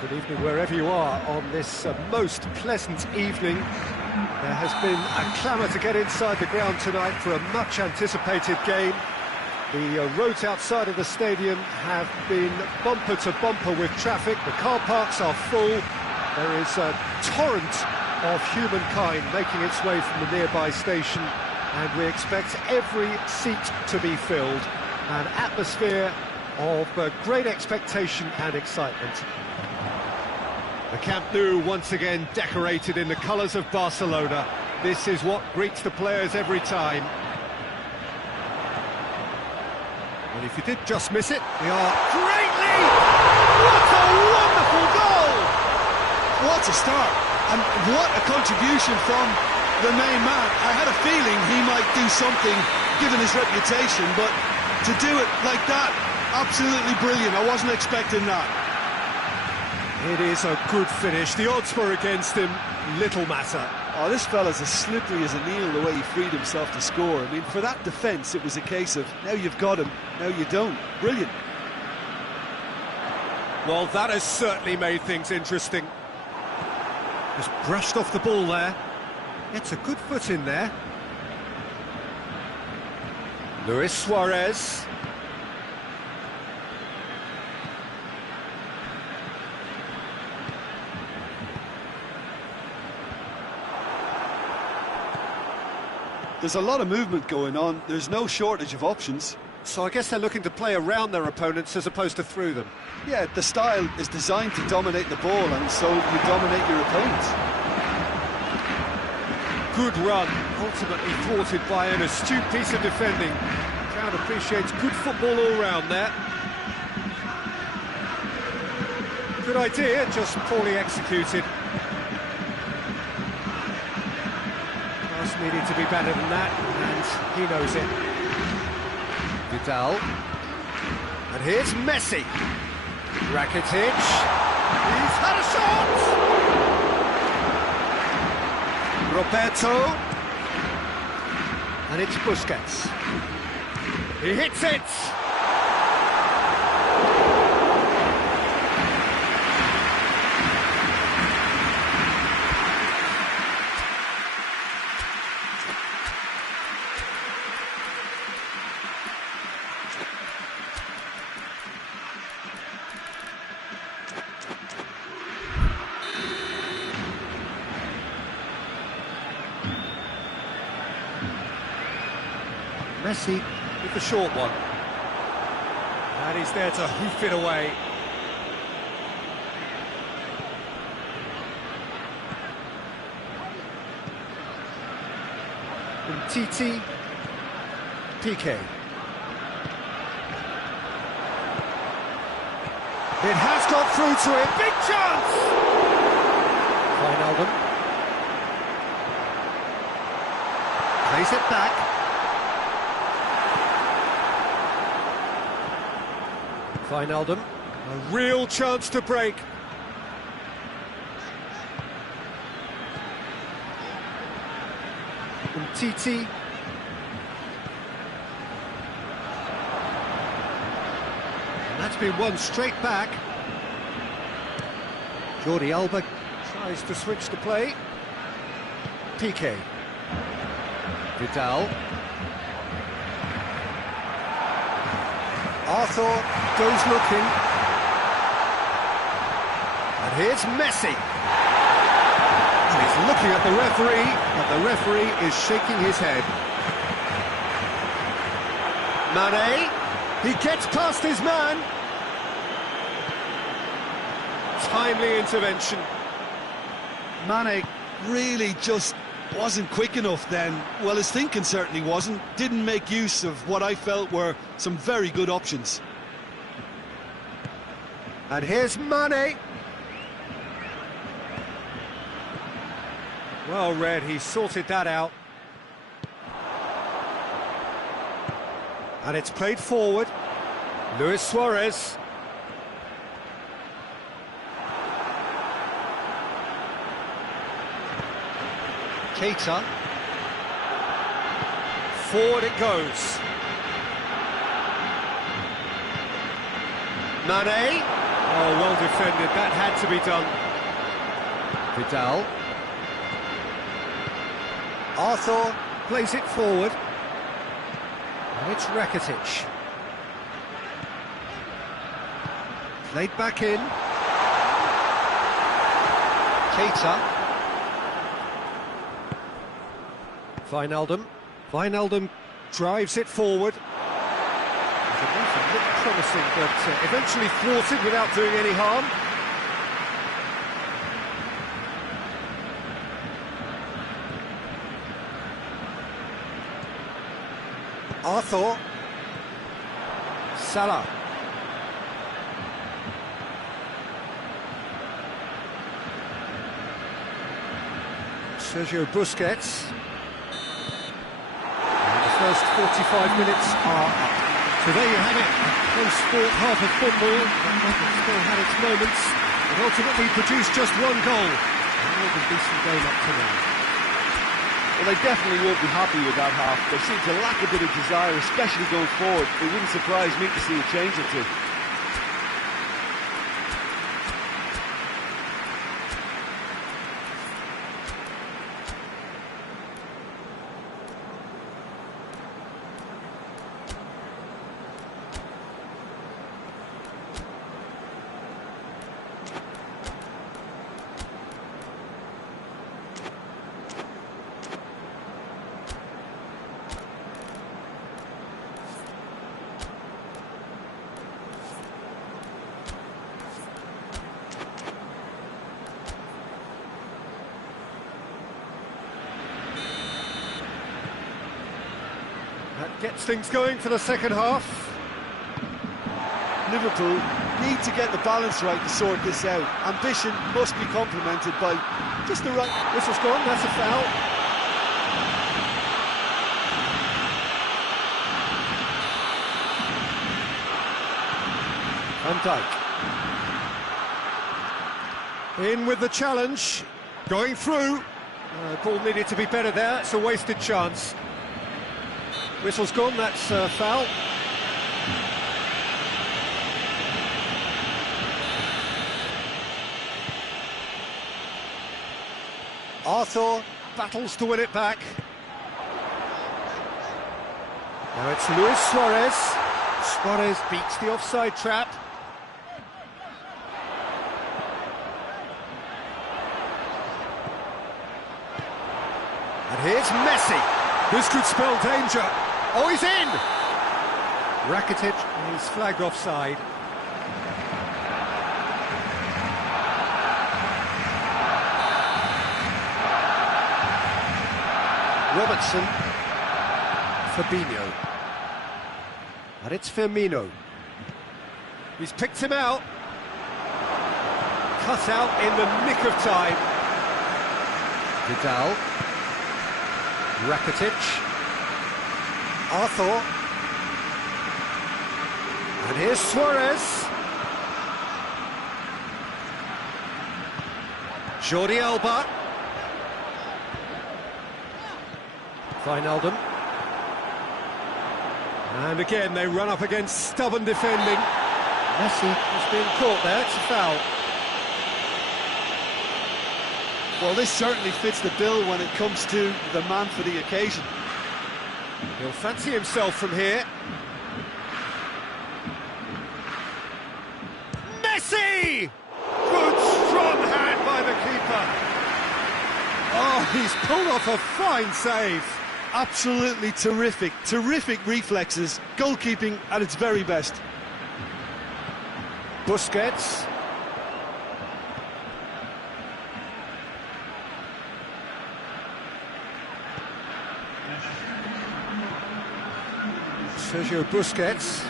Good evening wherever you are on this most pleasant evening. There has been a clamour to get inside the ground tonight for a much-anticipated game. The roads outside of the stadium have been bumper to bumper with traffic. The car parks are full. There is a torrent of humankind making its way from the nearby station, and we expect every seat to be filled. An atmosphere of great expectation and excitement. The Camp Nou once again decorated in the colours of Barcelona. This is what greets the players every time. And if you did just miss it, they are great lead! What a wonderful goal! What a start, and what a contribution from the main man. I had a feeling he might do something, given his reputation, but to do it like that, absolutely brilliant. I wasn't expecting that. It is a good finish. The odds were against him, little matter. Oh, this fella's as slippery as an eel, the way he freed himself to score. I mean, for that defence, it was a case of, now you've got him, now you don't. Brilliant. Well, that has certainly made things interesting. Just brushed off the ball there. It's a good foot in there. Luis Suarez. There's a lot of movement going on. There's no shortage of options. So I guess they're looking to play around their opponents as opposed to through them. Yeah, the style is designed to dominate the ball, and so you dominate your opponents. Good run, ultimately thwarted by an astute piece of defending. Crowd appreciates good football all round there. Good idea, just poorly executed. Needed to be better than that, and he knows it. Vidal. And here's Messi. Rakitic. He's had a shot! Roberto. And it's Busquets. He hits it! Messi with the short one. And he's there to hoof it away. Titi, PK. It has got through to him. Big chance! Wijnaldum. Plays it back. Wijnaldum, a real chance to break. Titi. And that's been won straight back. Jordi Alba tries to switch the play. PK. Vidal. Arthur goes looking. And here's Messi. And he's looking at the referee, but the referee is shaking his head. Mane, he gets past his man. Timely intervention. Mane really just wasn't quick enough then. Well, his thinking certainly wasn't. Didn't make use of what I felt were some very good options. And here's Mane. Well read, he sorted that out. And it's played forward. Luis Suarez. Keita. Forward it goes. Mane. Oh, well defended. That had to be done. Vidal. Arthur plays it forward. And it's Rakitic. Played back in. Keita. Wijnaldum drives it forward. The movement looked promising, but eventually thwarted without doing any harm. Arthur. Salah. Sergio Busquets. And the first 45 minutes are up. So there you have it, close sport, half of football, but still had its moments, and ultimately produced just one goal. A more than decent game up to now. Well, they definitely won't be happy with that half. They seem to lack a bit of desire, especially going forward. It wouldn't surprise me to see a change or two. That gets things going for the second half. Liverpool need to get the balance right to sort this out. Ambition must be complemented by just the right... Whistle's gone, that's a foul. Van Dijk. In with the challenge, going through. Ball needed to be better there, it's a wasted chance. Whistle's gone, that's a foul. Arthur battles to win it back. Now it's Luis Suarez. Suarez beats the offside trap. And here's Messi. This could spell danger. Oh, he's in! Rakitic is flagged offside. Robertson. Fabinho. And it's Firmino. He's picked him out. Cut out in the nick of time. Vidal. Rakitic. Arthur. And here's Suarez. Jordi Alba. Wijnaldum. And again they run up against stubborn defending. Messi has been caught there, it's a foul. Well, this certainly fits the bill when it comes to the man for the occasion. He'll fancy himself from here. Messi! Good strong hand by the keeper. Oh, he's pulled off a fine save. Absolutely terrific, terrific reflexes. Goalkeeping at its very best. Busquets. Sergio Busquets.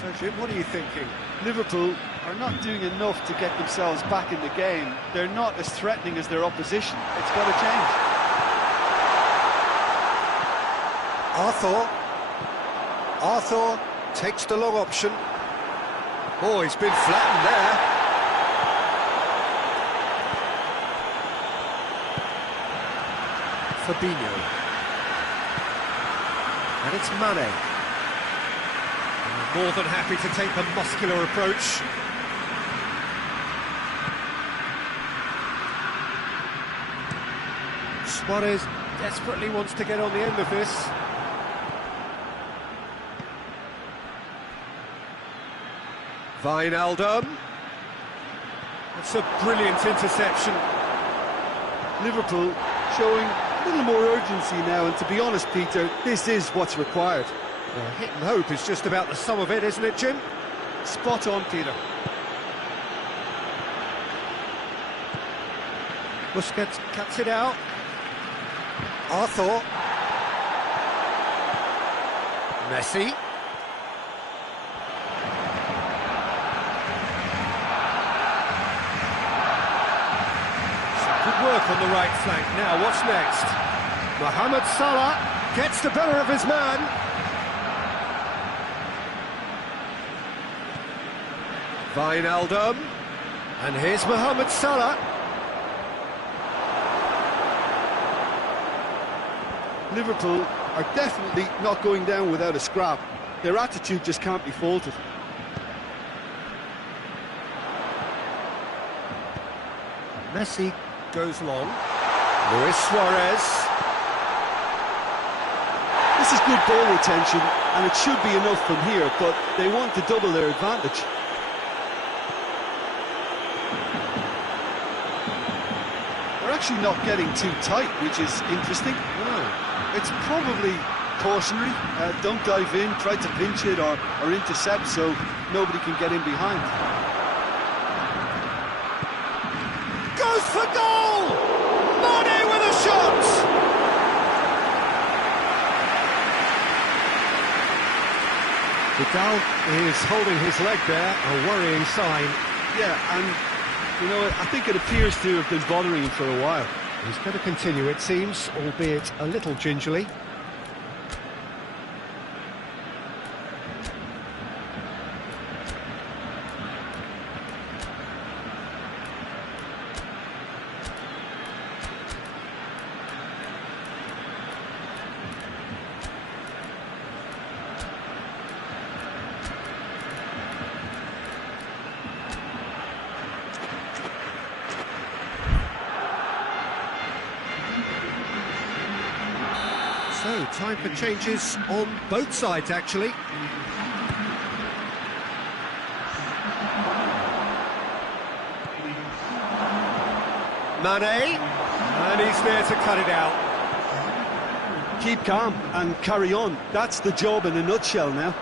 Sergio, what are you thinking? Liverpool are not doing enough to get themselves back in the game. They're not as threatening as their opposition. It's got to change. Arthur takes the long option. Oh, he's been flattened there. Fabinho. And it's Mane. More than happy to take the muscular approach. Suarez desperately wants to get on the end of this. Wijnaldum. That's a brilliant interception. Liverpool showing a little more urgency now, and to be honest, Peter, this is what's required. Well, hit and hope is just about the sum of it, isn't it, Jim? Spot on, Peter. Busquets cuts it out. Arthur. Messi. Some good work on the right flank. Now, what's next? Mohamed Salah gets the better of his man. Wijnaldum. And here's Mohamed Salah. Liverpool are definitely not going down without a scrap. Their attitude just can't be faulted. Messi goes long. Luis Suarez. This is good ball retention, and it should be enough from here, but they want to double their advantage. They're actually not getting too tight, which is interesting. It's probably cautionary. Don't dive in, try to pinch it or intercept so nobody can get in behind. Goes for goal! Mane with a shot! Vidal is holding his leg there, a worrying sign. Yeah, and you know, I think it appears to have been bothering him for a while. He's going to continue, it seems, albeit a little gingerly. So, time for changes on both sides, actually. Mane, and he's there to cut it out. Keep calm and carry on. That's the job in a nutshell now.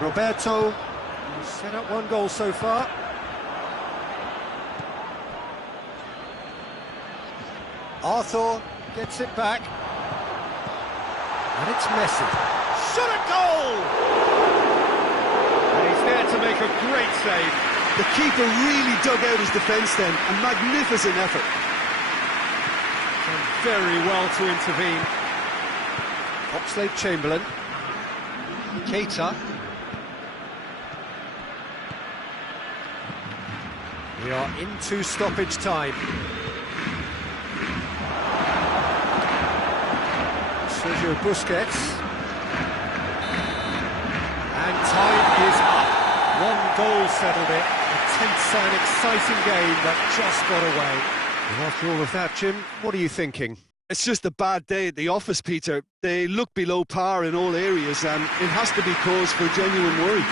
Roberto set up one goal so far. Arthur gets it back. And it's Messi. Shot a goal! And he's there to make a great save. The keeper really dug out his defence then. A magnificent effort. Done very well to intervene. Oxlade-Chamberlain. Keita. We are into stoppage time. Sergio Busquets. And time is up. One goal settled it. A tense and exciting game that just got away. And after all of that, Jim, what are you thinking? It's just a bad day at the office, Peter. They look below par in all areas, and it has to be cause for genuine worry.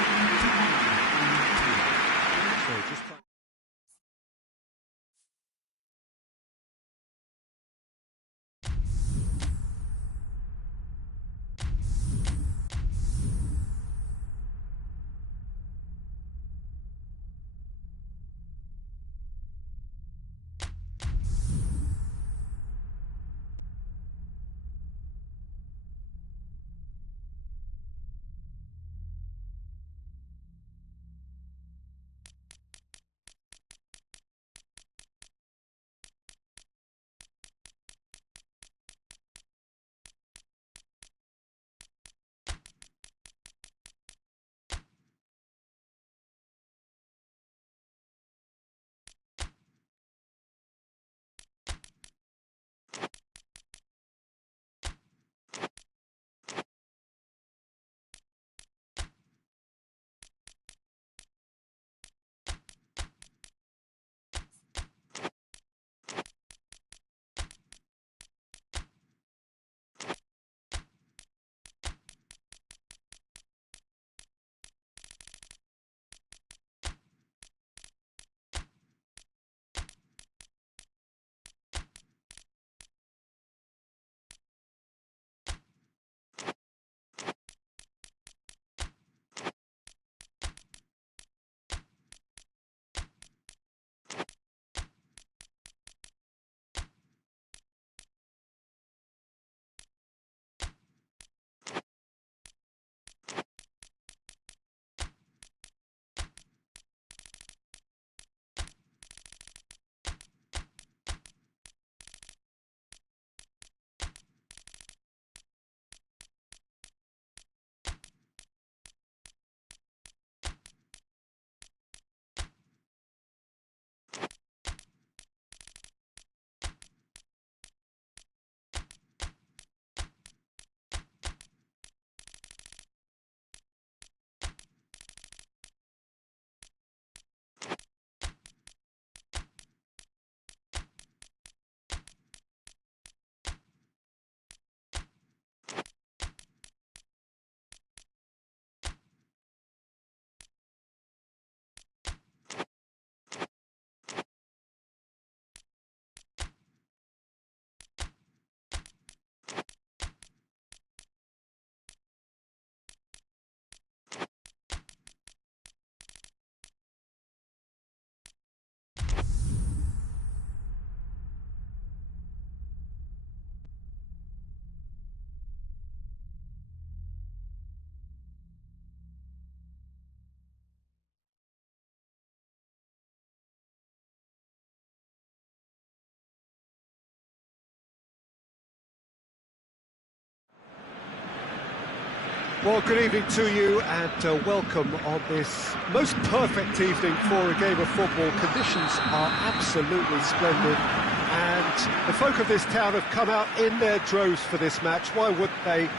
Well, good evening to you and welcome on this most perfect evening for a game of football. Conditions are absolutely splendid and the folk of this town have come out in their droves for this match. Why wouldn't they?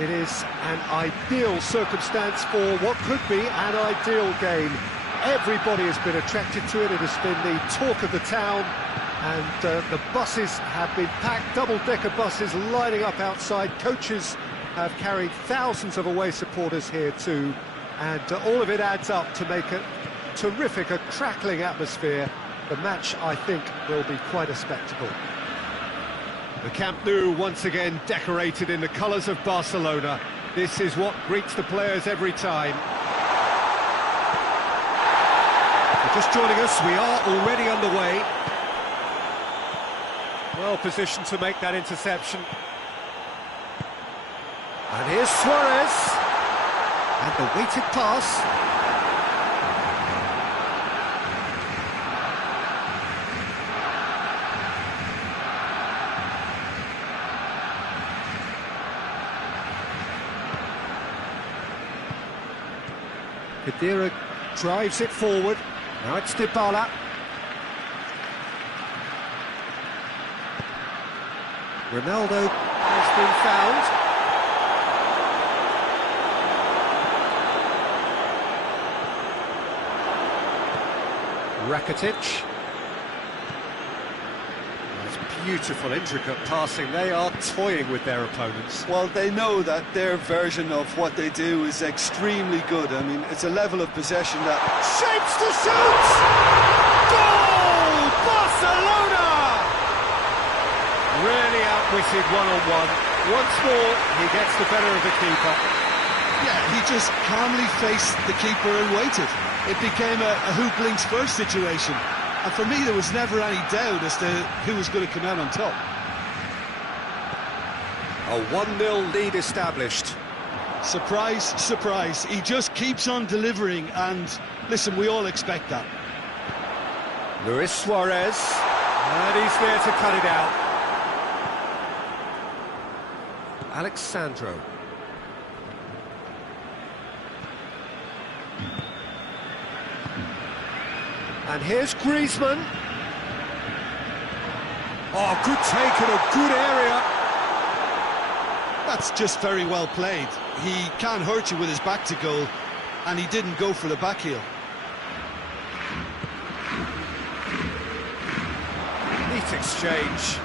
It is an ideal circumstance for what could be an ideal game. Everybody has been attracted to it. It has been the talk of the town and the buses have been packed, double-decker buses lining up outside. Coaches have carried thousands of away supporters here too, and all of it adds up to make a terrific, a crackling atmosphere. The match, I think, will be quite a spectacle. The Camp Nou once again decorated in the colours of Barcelona. This is what greets the players every time. If you're just joining us, we are already underway. Well positioned to make that interception. And here's Suarez, and the weighted pass. Khedira drives it forward, now it's Dybala. Ronaldo has been found. Rakitic. That's beautiful, intricate passing. They are toying with their opponents. Well, they know that their version of what they do is extremely good. I mean, it's a level of possession that... Shapes to shoot! Goal! Barcelona! Really outwitted one-on-one. Once more, he gets the better of the keeper. Yeah, he just calmly faced the keeper and waited. It became a who blinks first situation. And for me, there was never any doubt as to who was going to come out on top. A 1-0 lead established. Surprise, surprise. He just keeps on delivering, and listen, we all expect that. Luis Suarez, and he's there to cut it out. Alexandro. And here's Griezmann. Oh, good take in a good area. That's just very well played. He can't hurt you with his back to goal, and he didn't go for the back heel. Neat exchange.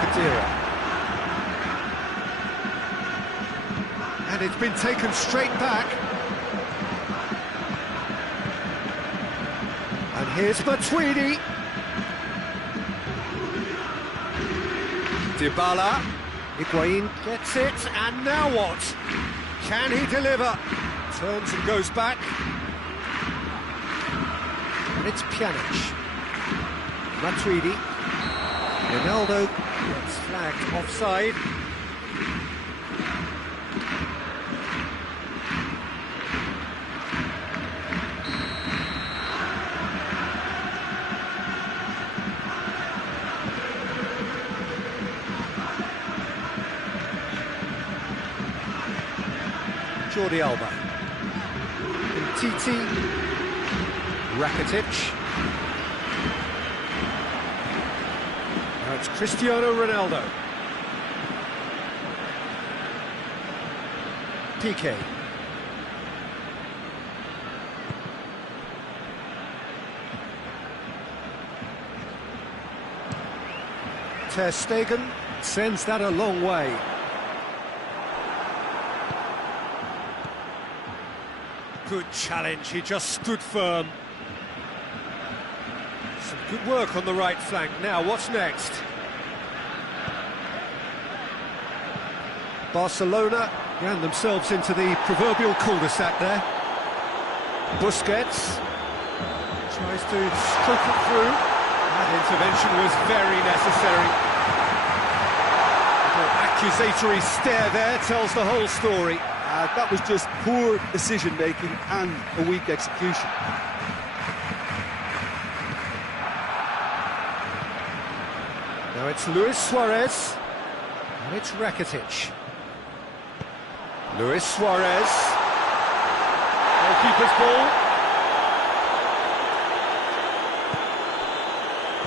Khedira. And it's been taken straight back. And here's Matuidi. Dybala. Higuain gets it, and now what? Can he deliver? Turns and goes back. And it's Pjanic. Matuidi. Ronaldo gets flagged offside. Jordi Alba. Titi. Rakitic. Now it's Cristiano Ronaldo. Piqué. Ter Stegen sends that a long way. Good challenge, he just stood firm. Some good work on the right flank. Now, what's next? Barcelona ran themselves into the proverbial cul-de-sac there. Busquets tries to stroke it through. That intervention was very necessary. The accusatory stare there tells the whole story. That was just poor decision-making and a weak execution. Now it's Luis Suarez. And it's Rakitic. Luis Suarez. Goalkeeper's ball.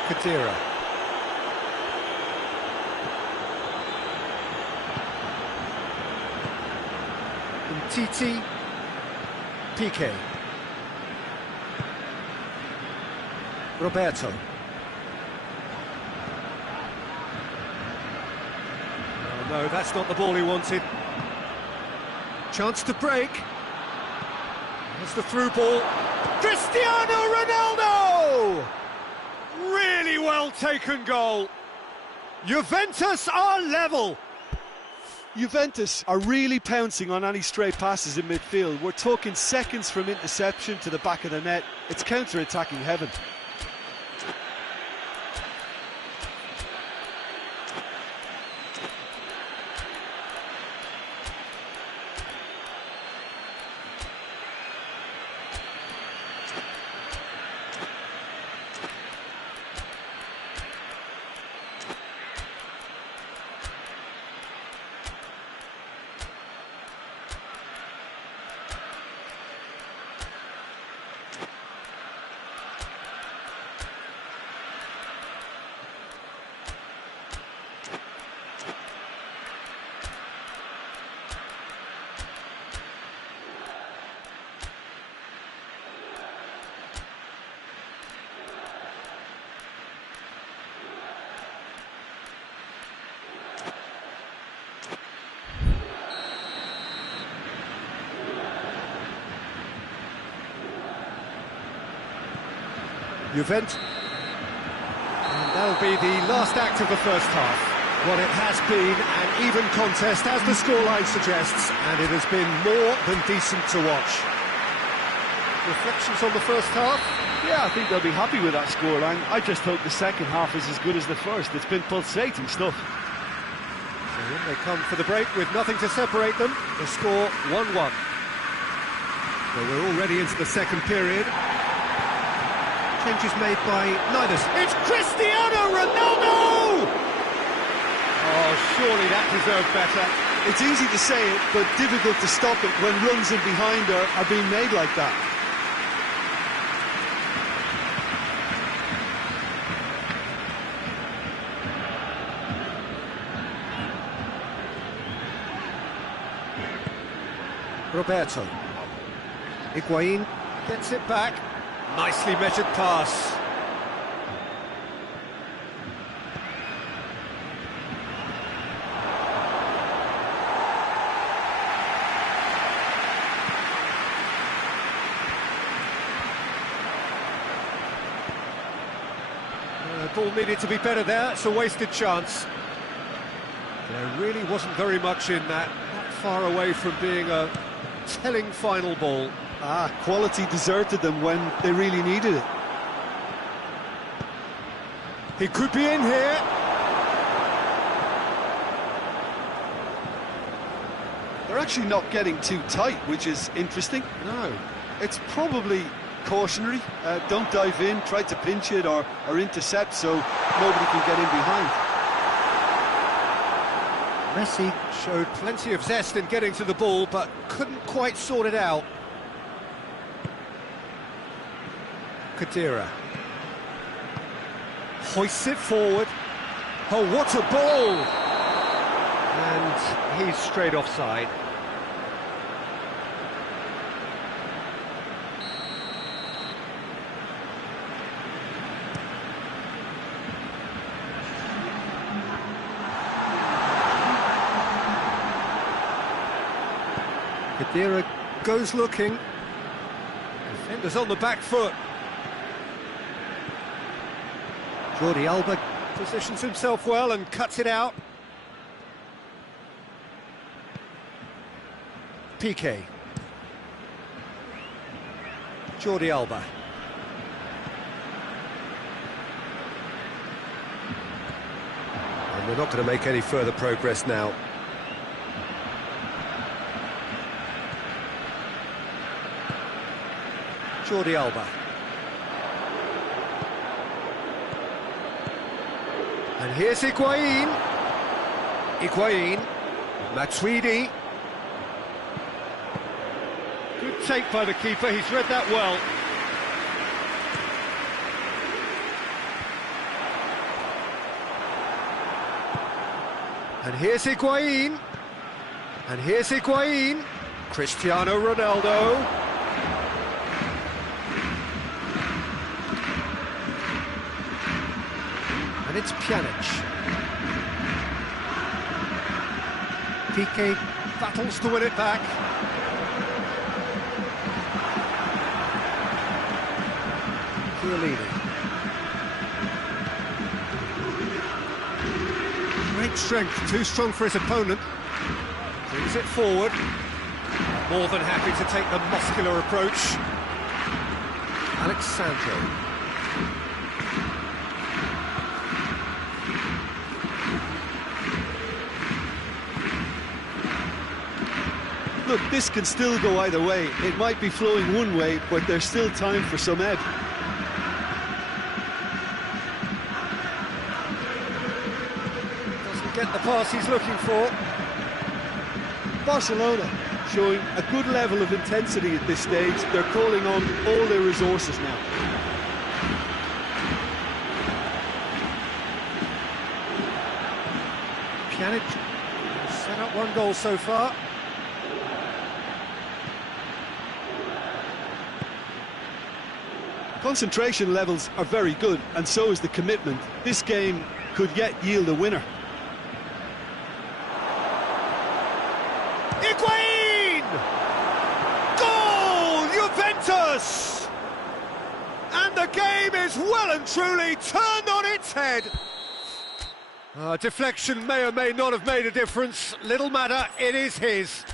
Khedira. Titi. Piqué. Roberto. Oh no, that's not the ball he wanted. Chance to break. There's the through ball. Cristiano Ronaldo! Really well taken goal. Juventus are level. Juventus are really pouncing on any stray passes in midfield. We're talking seconds from interception to the back of the net. It's counter-attacking heaven. Juventus. And that'll be the last act of the first half. Well, it has been an even contest, as the scoreline suggests, and it has been more than decent to watch. Reflections on the first half? Yeah, I think they'll be happy with that scoreline. I just hope the second half is as good as the first. It's been pulsating stuff. So in they come for the break with nothing to separate them. The score 1-1. Well, we're already into the second period. Changes made by neither. It's Cristiano Ronaldo! Oh, surely that deserved better. It's easy to say it, but difficult to stop it when runs in behind are being made like that. Roberto. Higuain gets it back. Nicely measured pass. The ball needed to be better there. It's a wasted chance. There really wasn't very much in that. Not far away from being a telling final ball. Quality deserted them when they really needed it. He could be in here. They're actually not getting too tight, which is interesting. No. It's probably cautionary. Don't dive in, try to pinch it or intercept so nobody can get in behind. Messi showed plenty of zest in getting to the ball, but couldn't quite sort it out. Khedira hoists it forward. Oh, what a ball! And he's straight offside. Khedira goes looking. Defenders on the back foot. Jordi Alba positions himself well and cuts it out. Piqué. Jordi Alba. And we're not going to make any further progress now. Jordi Alba. And here's Higuain. Higuain, Matuidi. Good take by the keeper, he's read that well. And here's Higuain. And here's Higuain. Cristiano Ronaldo. And it's Pjanic. Piqué battles to win it back. Chiellini. Great strength, too strong for his opponent. Brings it forward. More than happy to take the muscular approach. Alexandro. Look, this can still go either way. It might be flowing one way, but there's still time for some ebb. Doesn't get the pass he's looking for. Barcelona showing a good level of intensity at this stage. They're calling on all their resources now. Pjanic set up one goal so far. Concentration levels are very good, and so is the commitment. This game could yet yield a winner. Higuain! Goal! Juventus! And the game is well and truly turned on its head. Deflection may or may not have made a difference. Little matter, it is his.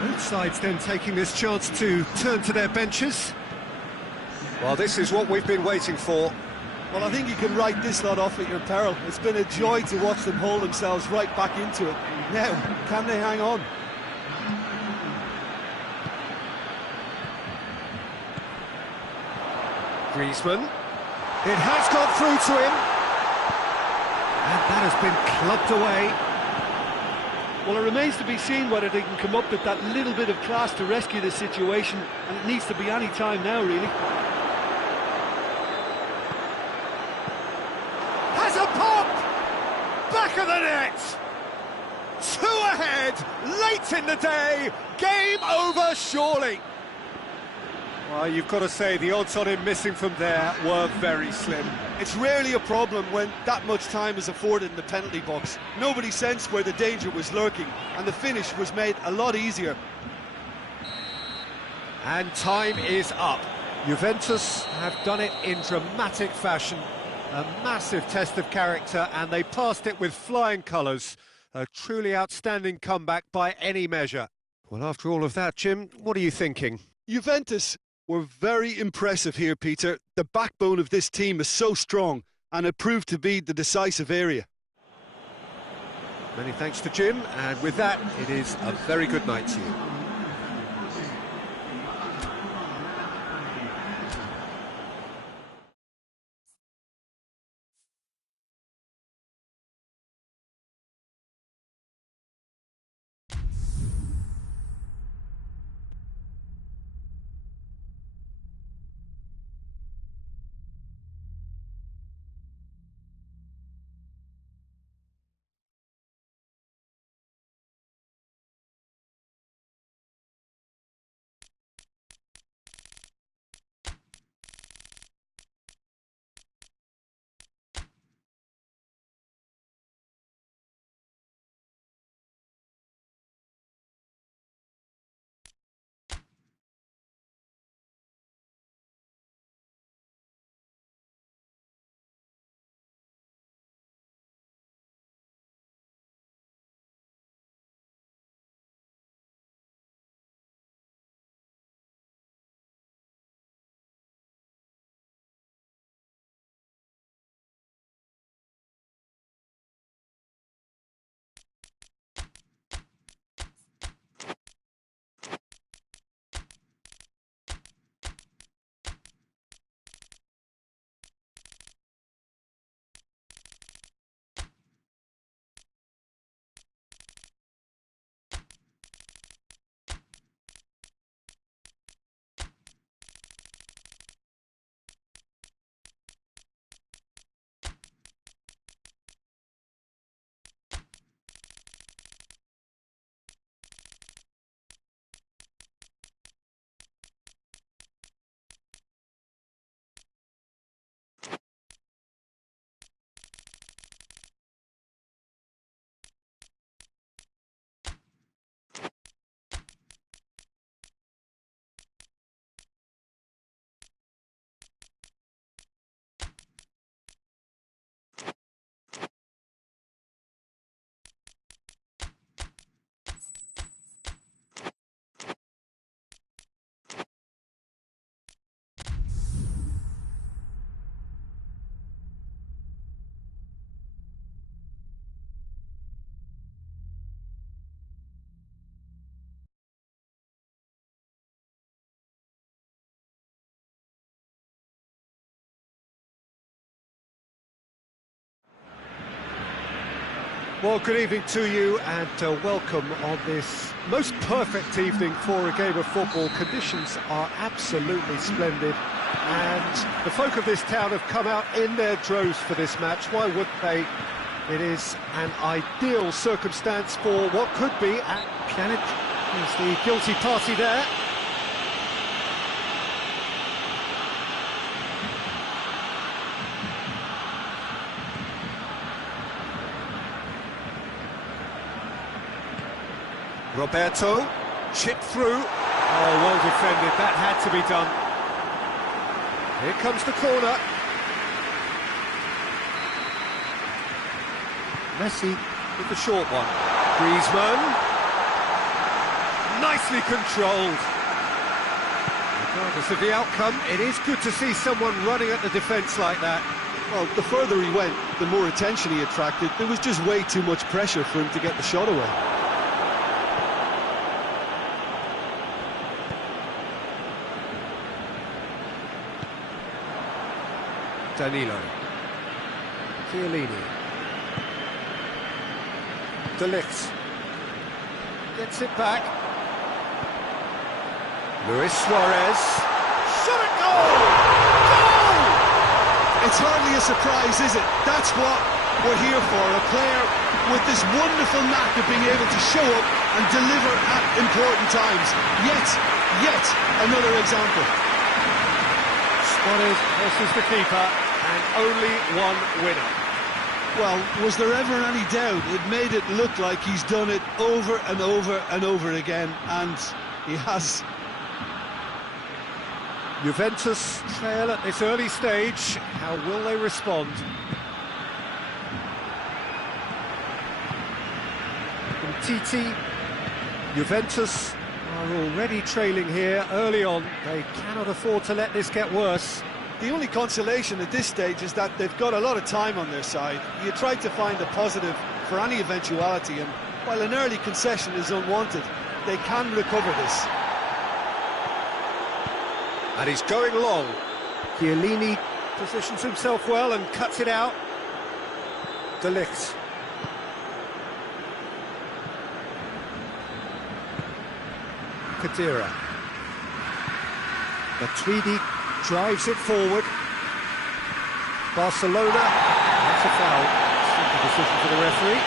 Both sides then taking this chance to turn to their benches. Well, this is what we've been waiting for. Well, I think you can write this lot off at your peril. It's been a joy to watch them haul themselves right back into it. Now, can they hang on? Griezmann. It has got through to him. And that has been clubbed away. Well, it remains to be seen whether they can come up with that little bit of class to rescue the situation, and it needs to be any time now, really. Has a pop! Back of the net! 2 ahead, late in the day, game over surely. Well, you've got to say the odds on him missing from there were very slim. It's rarely a problem when that much time is afforded in the penalty box. Nobody sensed where the danger was lurking, and the finish was made a lot easier. And time is up. Juventus have done it in dramatic fashion. A massive test of character, and they passed it with flying colours. A truly outstanding comeback by any measure. Well, after all of that, Jim, what are you thinking? Juventus were very impressive here, Peter. The backbone of this team is so strong, and it proved to be the decisive area. Many thanks to Jim, and with that, it is a very good night to you. Well, good evening to you and welcome on this most perfect evening for a game of football. Conditions are absolutely splendid and the folk of this town have come out in their droves for this match. Why wouldn't they? It is an ideal circumstance for what could be at Pjanic. Is the guilty party there? Roberto, chipped through. Oh, well defended, that had to be done. Here comes the corner. Messi with the short one. Griezmann. Nicely controlled. Regardless of the outcome, it is good to see someone running at the defence like that. Well, the further he went, the more attention he attracted. There was just way too much pressure for him to get the shot away. Danilo. Chiellini. Doanlq. Gets it back. Luis Suarez. Shot at goal! Goal! It's hardly a surprise, is it? That's what we're here for. A player with this wonderful knack of being able to show up and deliver at important times. Yet another example. Suarez versus the keeper, and only one winner. Well, was there ever any doubt? It made it look like he's done it over and over and over again, and he has. Juventus trail at this early stage. How will they respond? Titi, Juventus are already trailing here early on. They cannot afford to let this get worse. The only consolation at this stage is that they've got a lot of time on their side. You try to find a positive for any eventuality, and while an early concession is unwanted, they can recover this. And he's going long. Chiellini positions himself well and cuts it out. Doanlq. Kadira. Matuidi drives it forward. Barcelona. That's a foul. Simple decision for the referee.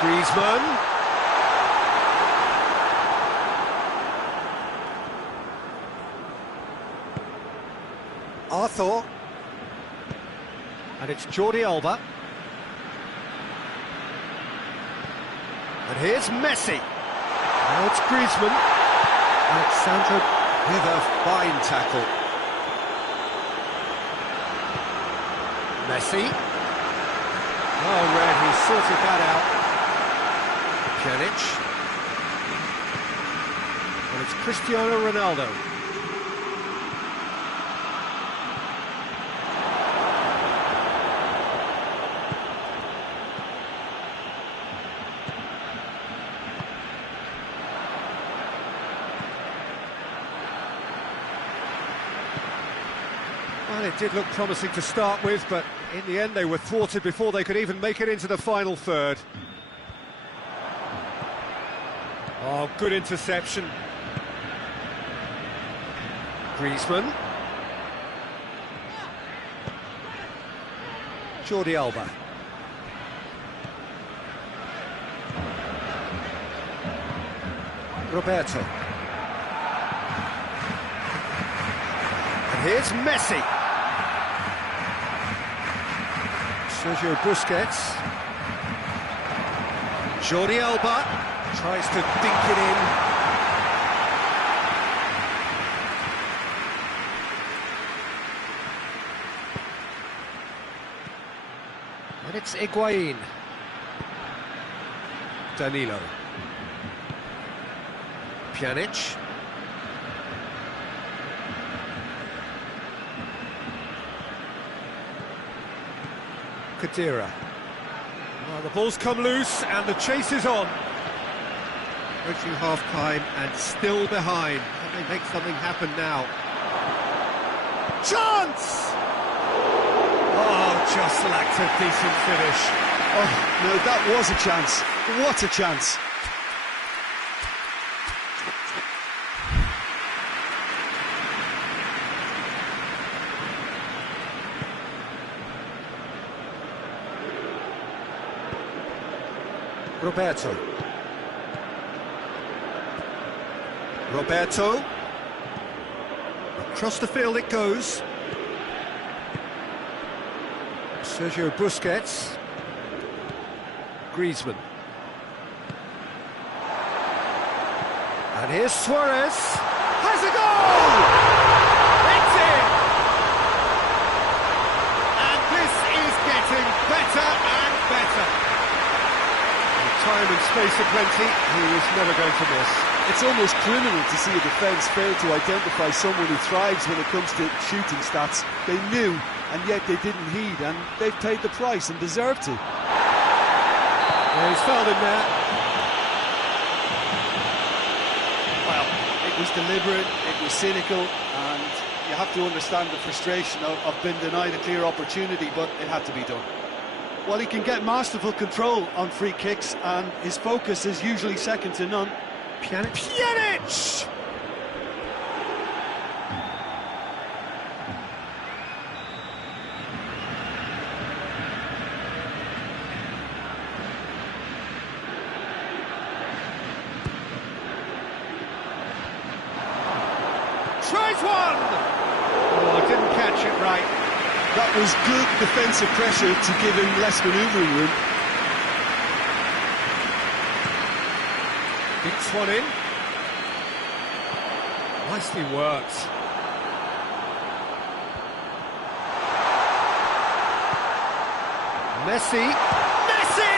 Griezmann. Arthur. And it's Jordi Alba. And here's Messi. Now it's Griezmann. Alexandra with a fine tackle. Messi. Oh, red, he sorted that out. Pjanic. And it's Cristiano Ronaldo. Well, it did look promising to start with, but in the end they were thwarted before they could even make it into the final third. Oh, good interception. Griezmann. Jordi Alba. Roberto. And here's Messi. Sergio Busquets. Jordi Alba tries to dink it in. And it's Higuain. Danilo. Pjanic. Khedira. Well, the ball's come loose and the chase is on. Approaching half-time and still behind. Can they make something happen now? Chance! Oh, just lacked a decent finish. Oh, no, that was a chance. What a chance. Roberto. Across the field it goes. Sergio Busquets. Griezmann. And here's Suarez. Has a goal! It's in! And this is getting better and better. Time and space aplenty, he was never going to miss. It's almost criminal to see a defence fail to identify someone who thrives when it comes to shooting stats. They knew, and yet they didn't heed, and they've paid the price and deserve to. Yeah, he's fouled him there. Well, it was deliberate, it was cynical, and you have to understand the frustration of being denied a clear opportunity, but it had to be done. Well, he can get masterful control on free kicks, and his focus is usually second to none. Pjanic! Tries one! Oh, didn't catch it right. That was good defensive pressure to give him less manoeuvring room. Dinks one in. Nicely worked. Messi! Messi!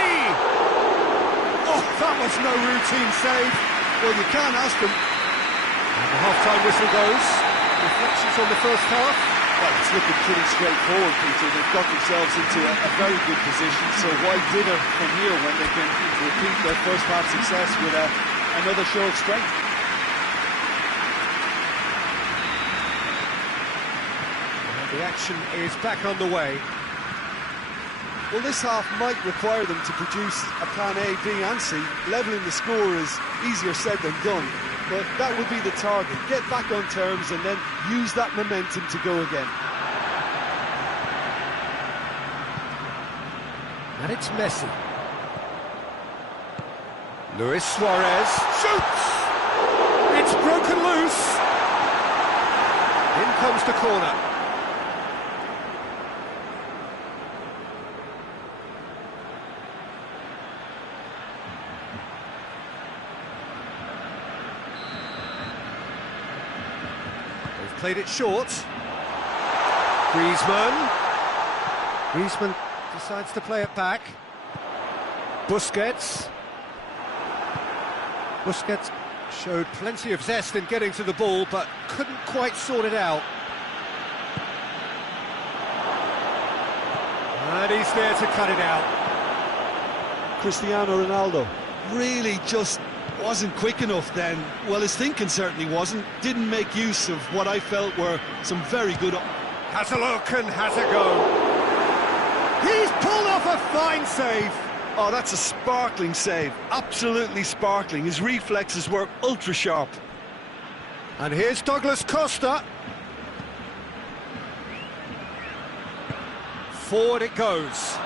Oh, that was no routine save. Well, you can't ask him. And the half-time whistle goes. Reflections on the first half. Well, it's looking pretty straightforward, Peter. They've got themselves into a very good position, so why dither from here when they can repeat their first half success with another show of strength? And the action is back on the way. Well, this half might require them to produce a plan A, B and C. Levelling the score is easier said than done, but that would be the target. Get back on terms and then use that momentum to go again. And it's Messi. Luis Suarez shoots! It's broken loose! In comes the corner. They've played it short. Griezmann. Griezmann decides to play it back. Busquets. Busquets showed plenty of zest in getting to the ball, but couldn't quite sort it out. And he's there to cut it out. Cristiano Ronaldo really just wasn't quick enough then. Well, his thinking certainly wasn't. Didn't make use of what I felt were some very good... Has a look and has a go. He's pulled off a fine save. Oh, that's a sparkling save. Absolutely sparkling. His reflexes were ultra sharp. And here's Douglas Costa. Forward it goes.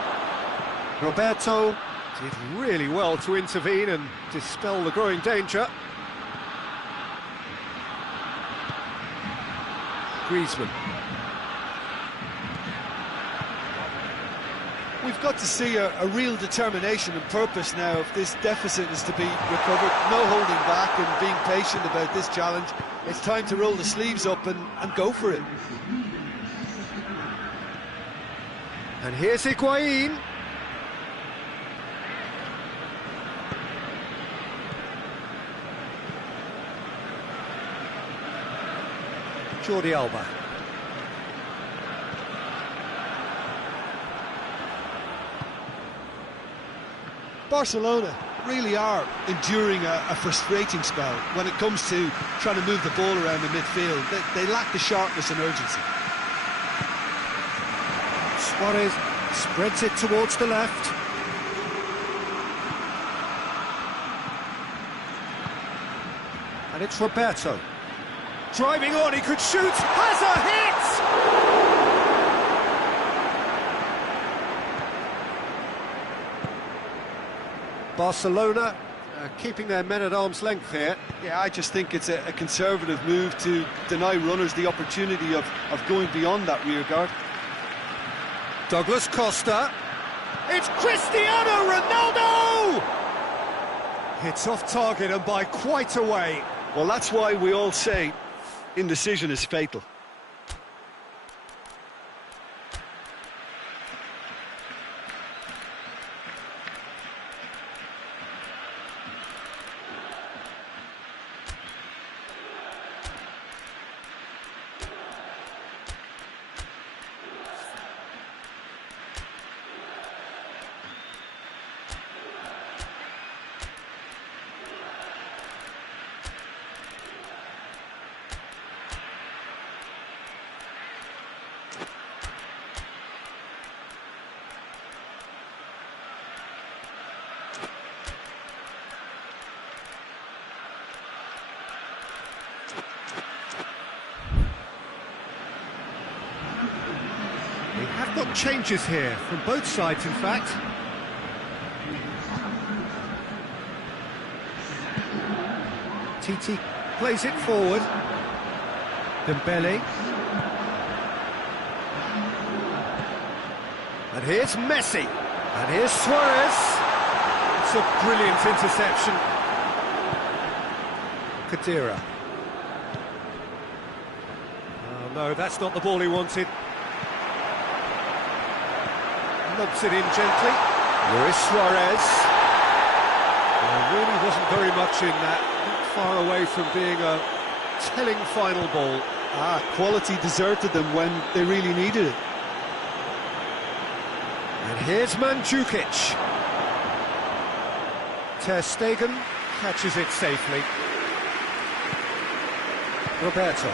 Roberto did really well to intervene and dispel the growing danger. Griezmann. We've got to see a real determination and purpose now if this deficit is to be recovered. No holding back and being patient about this challenge. It's time to roll the sleeves up and go for it. And here's Higuain. Jordi Alba. Barcelona really are enduring a frustrating spell when it comes to trying to move the ball around the midfield. They lack the sharpness and urgency. Suarez spreads it towards the left. And it's Roberto. Driving on, he could shoot, has a hit! Barcelona keeping their men at arm's length here. Yeah, I just think it's a conservative move to deny runners the opportunity of going beyond that rear guard. Douglas Costa. It's Cristiano Ronaldo! It's off target and by quite a way. Well, that's why we all say indecision is fatal. We have got changes here, from both sides in fact. Titi plays it forward. Dembele. And here's Messi. And here's Suarez. It's a brilliant interception. Khedira. Oh no, that's not the ball he wanted. Lobs it in gently. Luis Suarez. Really wasn't very much in that. Not far away from being a telling final ball. Quality deserted them when they really needed it. And here's Mandzukic. Ter Stegen catches it safely. Roberto.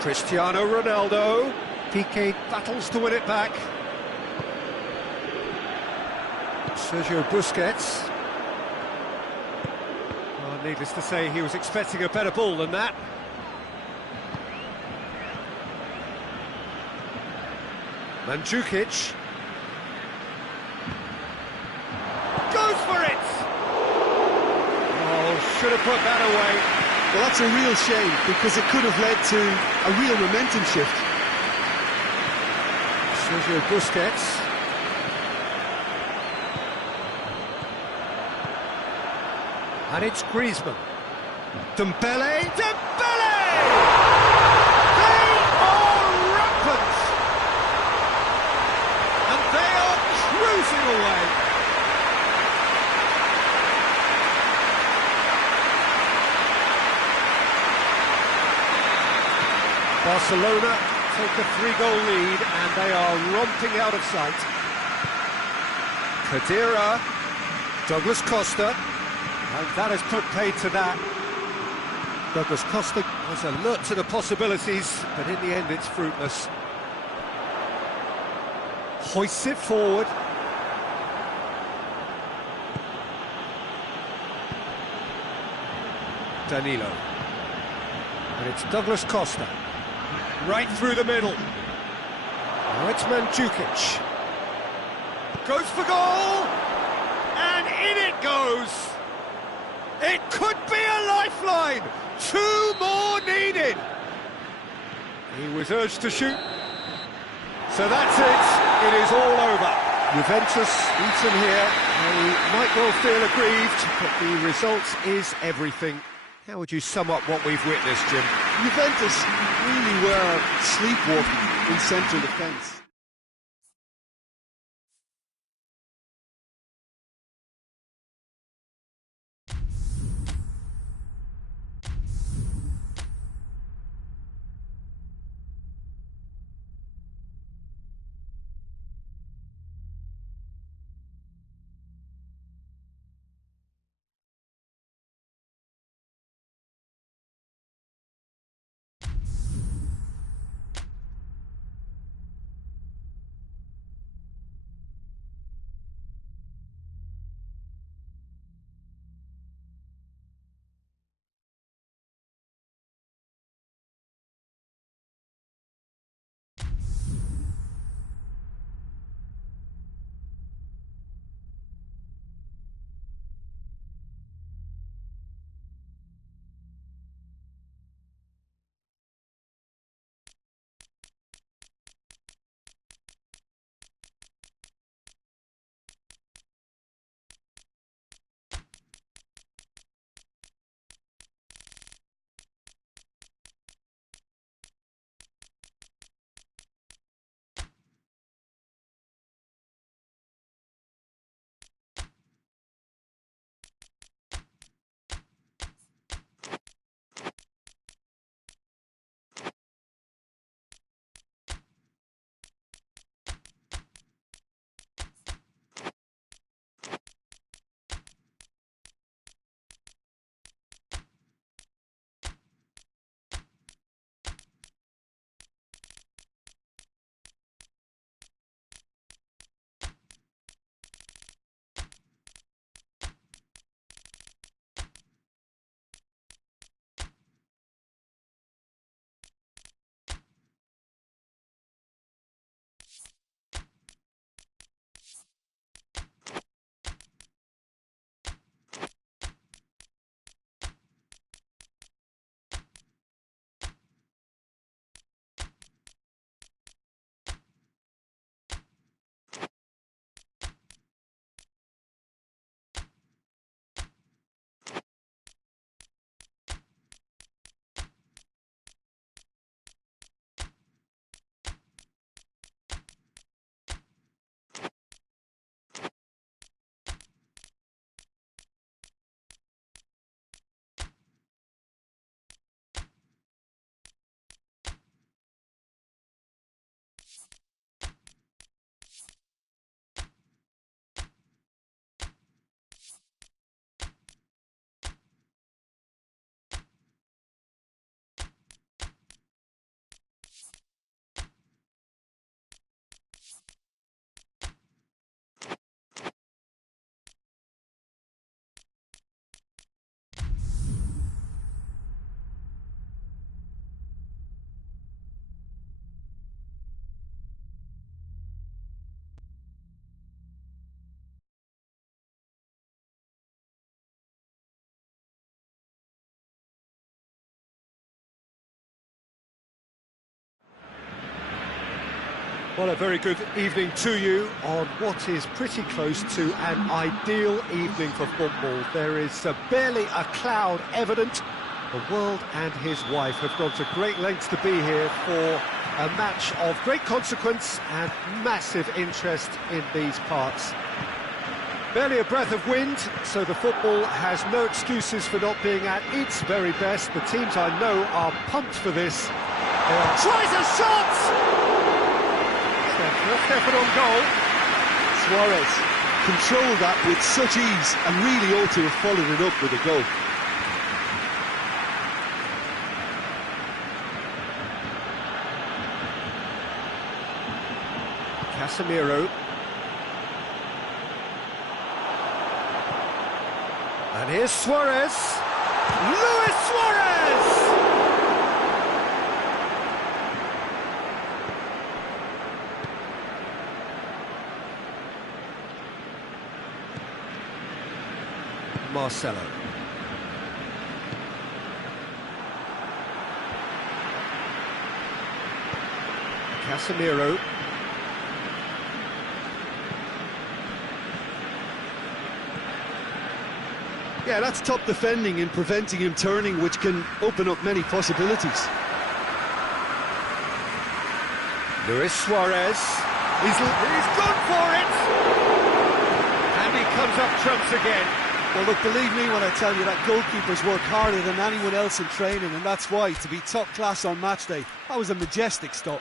Cristiano Ronaldo. Piqué battles to win it back. Sergio Busquets. Well, needless to say, he was expecting a better ball than that. Mandzukic. Goes for it! Oh, should have put that away. Well, that's a real shame, because it could have led to a real momentum shift. Sergio Busquets. And it's Griezmann. Dembele. Dembele! They are rampant! And they are cruising away. Barcelona take a 3-goal lead and they are romping out of sight. Khedira, Douglas Costa, and that has put paid to that. Douglas Costa was alert to the possibilities, but in the end it's fruitless. Hoists it forward. Danilo. And it's Douglas Costa. Right through the middle. Now it's Mandzukic. Goes for goal! And in it goes! It could be a lifeline! 2 more needed! He was urged to shoot. So that's it. It is all over. Juventus beaten here. They might well feel aggrieved, but the result is everything. How would you sum up what we've witnessed, Jim? Juventus really were sleepwalking in central defence. Well, a very good evening to you on what is pretty close to an ideal evening for football. There is barely a cloud evident. The world and his wife have gone to great lengths to be here for a match of great consequence and massive interest in these parts. Barely a breath of wind, so the football has no excuses for not being at its very best. The teams I know are pumped for this. Tries a shot! Left effort on goal. Suarez controlled that with such ease and really ought to have followed it up with a goal. Casemiro. And here's Suarez. Luis Suarez! Marcelo. Casemiro. Yeah, that's top defending and preventing him turning, which can open up many possibilities. Luis Suarez. He's gone for it! And he comes up trumps again. Well, look, believe me when I tell you that goalkeepers work harder than anyone else in training, and that's why, to be top class on match day, that was a majestic stop.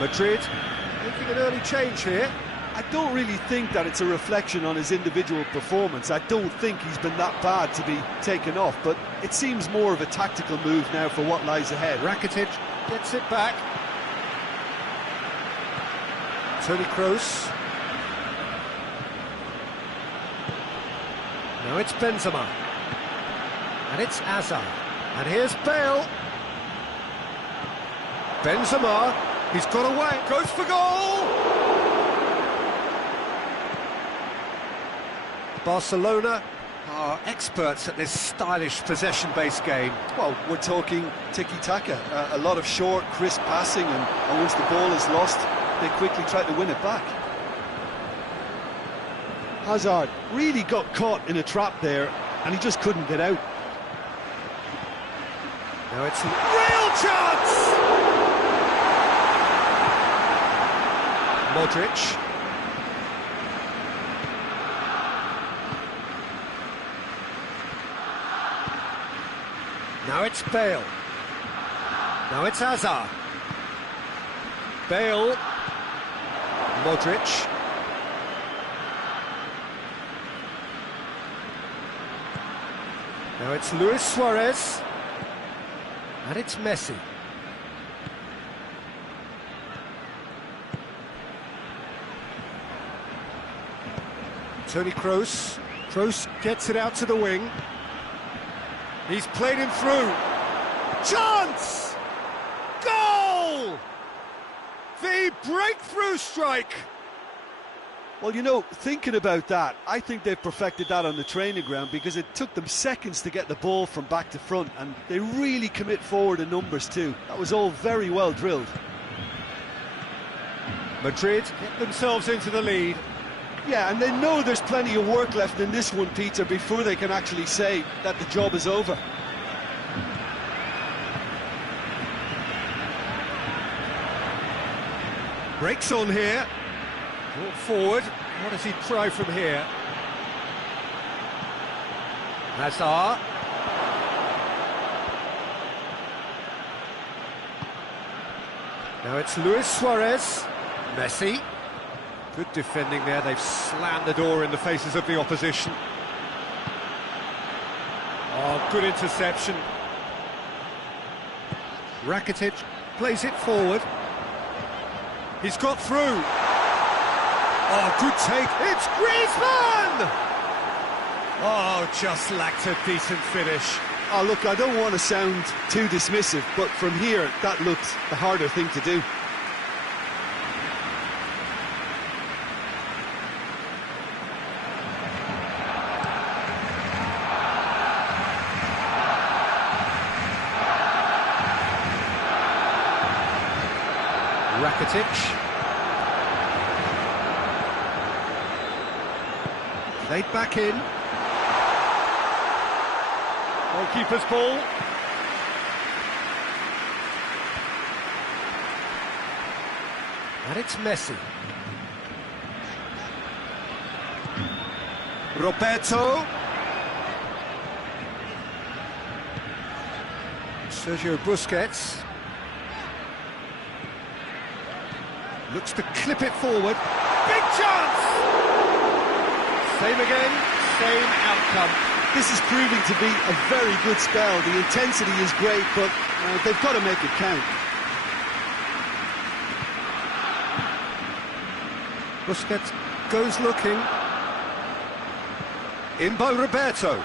Madrid making an early change here. I don't really think that it's a reflection on his individual performance. I don't think he's been that bad to be taken off, but it seems more of a tactical move now for what lies ahead. Rakitic gets it back. Toni Kroos. Now it's Benzema. And it's Hazard. And here's Bale. Benzema. He's got away. Goes for goal! Barcelona are experts at this stylish possession-based game. Well, we're talking tiki-taka, a lot of short, crisp passing, and once the ball is lost, they quickly try to win it back. Hazard really got caught in a trap there, and he just couldn't get out. Now it's a real chance! Modric. Now it's Bale. Now it's Hazard. Bale. Modric. Now it's Luis Suarez. And it's Messi. Toni Kroos. Kroos gets it out to the wing. He's played him through. Chance! Goal! The breakthrough strike! Well, you know, thinking about that, I think they've perfected that on the training ground because it took them seconds to get the ball from back to front, and they really commit forward in numbers too. That was all very well drilled. Madrid get themselves into the lead. Yeah, and they know there's plenty of work left in this one, Peter, before they can actually say that the job is over. Breaks on here. Brought forward. What does he try from here? Hazard. Now it's Luis Suarez. Messi. Good defending there. They've slammed the door in the faces of the opposition. Oh, good interception. Rakitic plays it forward. He's got through. Oh, good take. It's Griezmann! Oh, just lacked a decent finish. Oh, look, I don't want to sound too dismissive, but from here, that looked the harder thing to do. Rakitic. Played back in. Goalkeeper's ball. And it's Messi. Roberto. Sergio Busquets. Looks to clip it forward. Big chance! Same again, same outcome. This is proving to be a very good spell. The intensity is great, but they've got to make it count. Busquets goes looking. In by Roberto.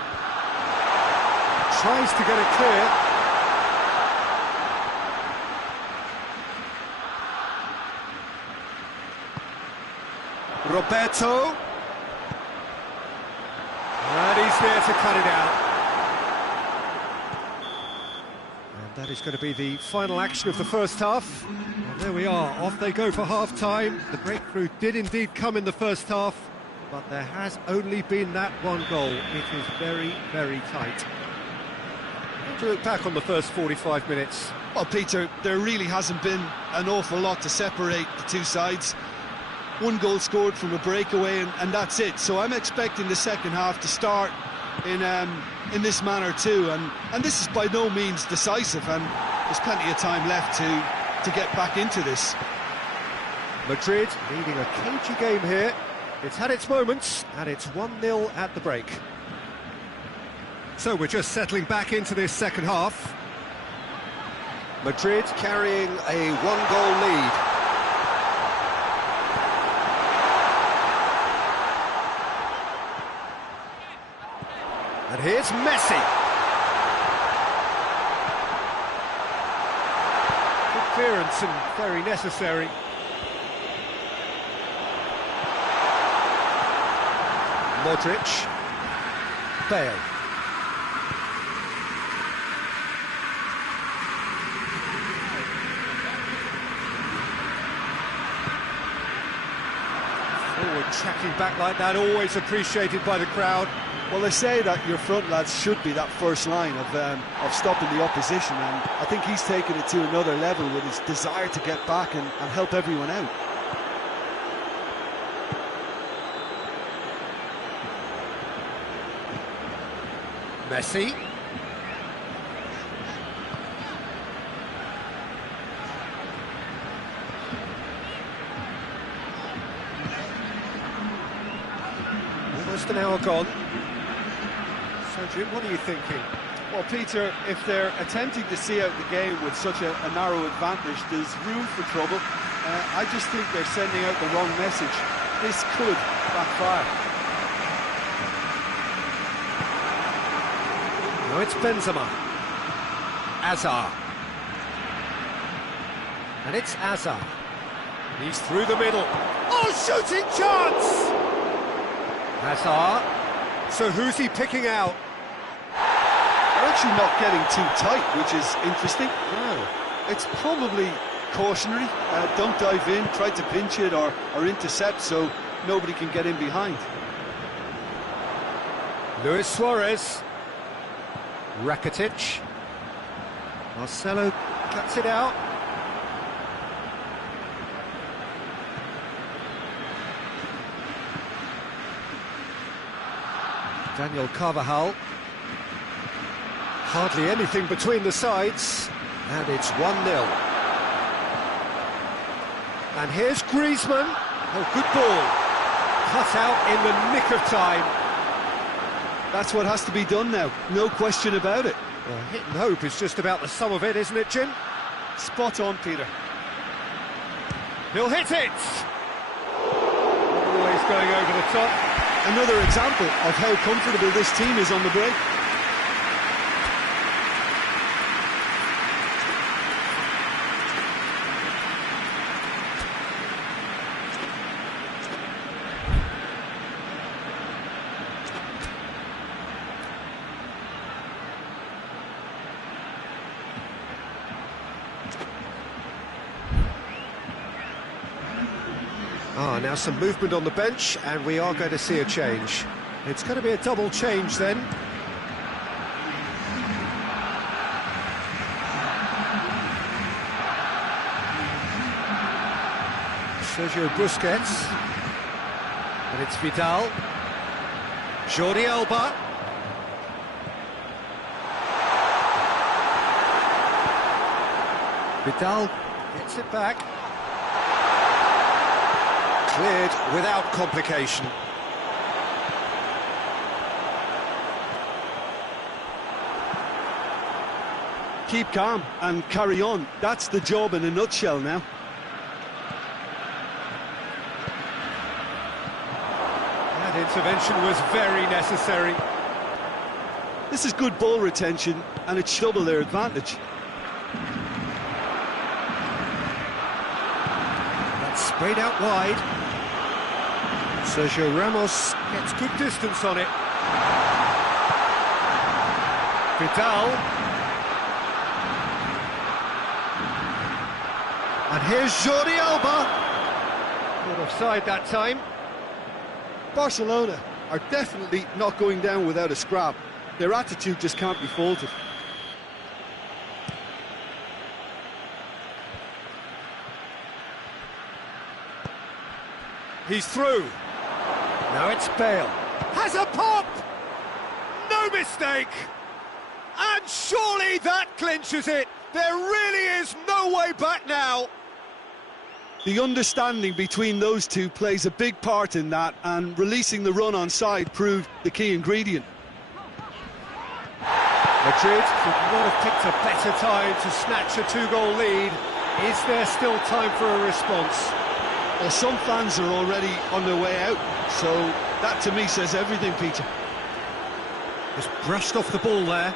Tries to get it clear. Roberto. And he's there to cut it out. And that is going to be the final action of the first half. Well, there we are, off they go for half-time. The breakthrough did indeed come in the first half, but there has only been that one goal. It is very, very tight. To look back on the first 45 minutes. Well, Peter, there really hasn't been an awful lot to separate the two sides. One goal scored from a breakaway, and that's it. So I'm expecting the second half to start in this manner too. And this is by no means decisive, and there's plenty of time left to get back into this. Madrid leading a cagey game here. It's had its moments, and it's 1-0 at the break. So we're just settling back into this second half. Madrid carrying a one-goal lead. And here's Messi. Good clearance and very necessary. Modric. Bale. Forward tracking back like that, always appreciated by the crowd. Well, they say that your front lads should be that first line of stopping the opposition, and I think he's taken it to another level with his desire to get back and help everyone out. Messi. Almost an hour gone. What are you thinking? Well, Peter, if they're attempting to see out the game with such a narrow advantage, there's room for trouble. I just think they're sending out the wrong message. This could backfire. No, it's Benzema. Azar. And it's Azar. He's through the middle. Oh, shooting chance! Azar. So who's he picking out? They're actually not getting too tight, which is interesting. No. It's probably cautionary. Don't dive in, try to pinch it or intercept so nobody can get in behind. Luis Suarez. Rakitic. Marcelo cuts it out. Daniel Carvajal. Hardly anything between the sides, and it's 1-0. And here's Griezmann. Oh, good ball. Cut out in the nick of time. That's what has to be done now, no question about it. Well, hit and hope is just about the sum of it, isn't it, Jim? Spot on, Peter. He'll hit it! Always going over the top. Another example of how comfortable this team is on the break. Now some movement on the bench, and we are going to see a change. It's going to be a double change then. Sergio Busquets. And it's Vidal. Jordi Alba. Vidal gets it back. Cleared without complication. Keep calm and carry on. That's the job in a nutshell now. That intervention was very necessary. This is good ball retention, and it's double their advantage. That's sprayed out wide. Sergio Ramos gets good distance on it. Vidal. And here's Jordi Alba. Not offside that time. Barcelona are definitely not going down without a scrap. Their attitude just can't be faulted. He's through. Now it's Bale. Has a pop! No mistake! And surely that clinches it. There really is no way back now. The understanding between those two plays a big part in that, and releasing the run on side proved the key ingredient. Madrid could not have picked a better time to snatch a two-goal lead. Is there still time for a response? Well, some fans are already on their way out, so that to me says everything, Peter. Just brushed off the ball there.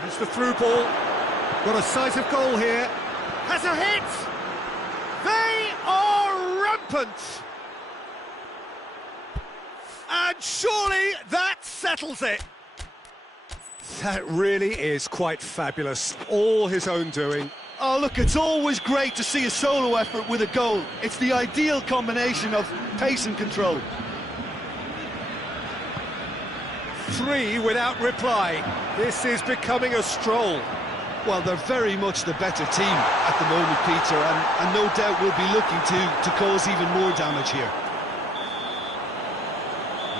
There's the through ball. Got a sight of goal here. Has a hit! They are rampant! And surely that settles it. That really is quite fabulous. All his own doing. Oh, look, it's always great to see a solo effort with a goal. It's the ideal combination of pace and control. 3 without reply. This is becoming a stroll. Well, they're very much the better team at the moment, Peter, and no doubt will be looking to cause even more damage here.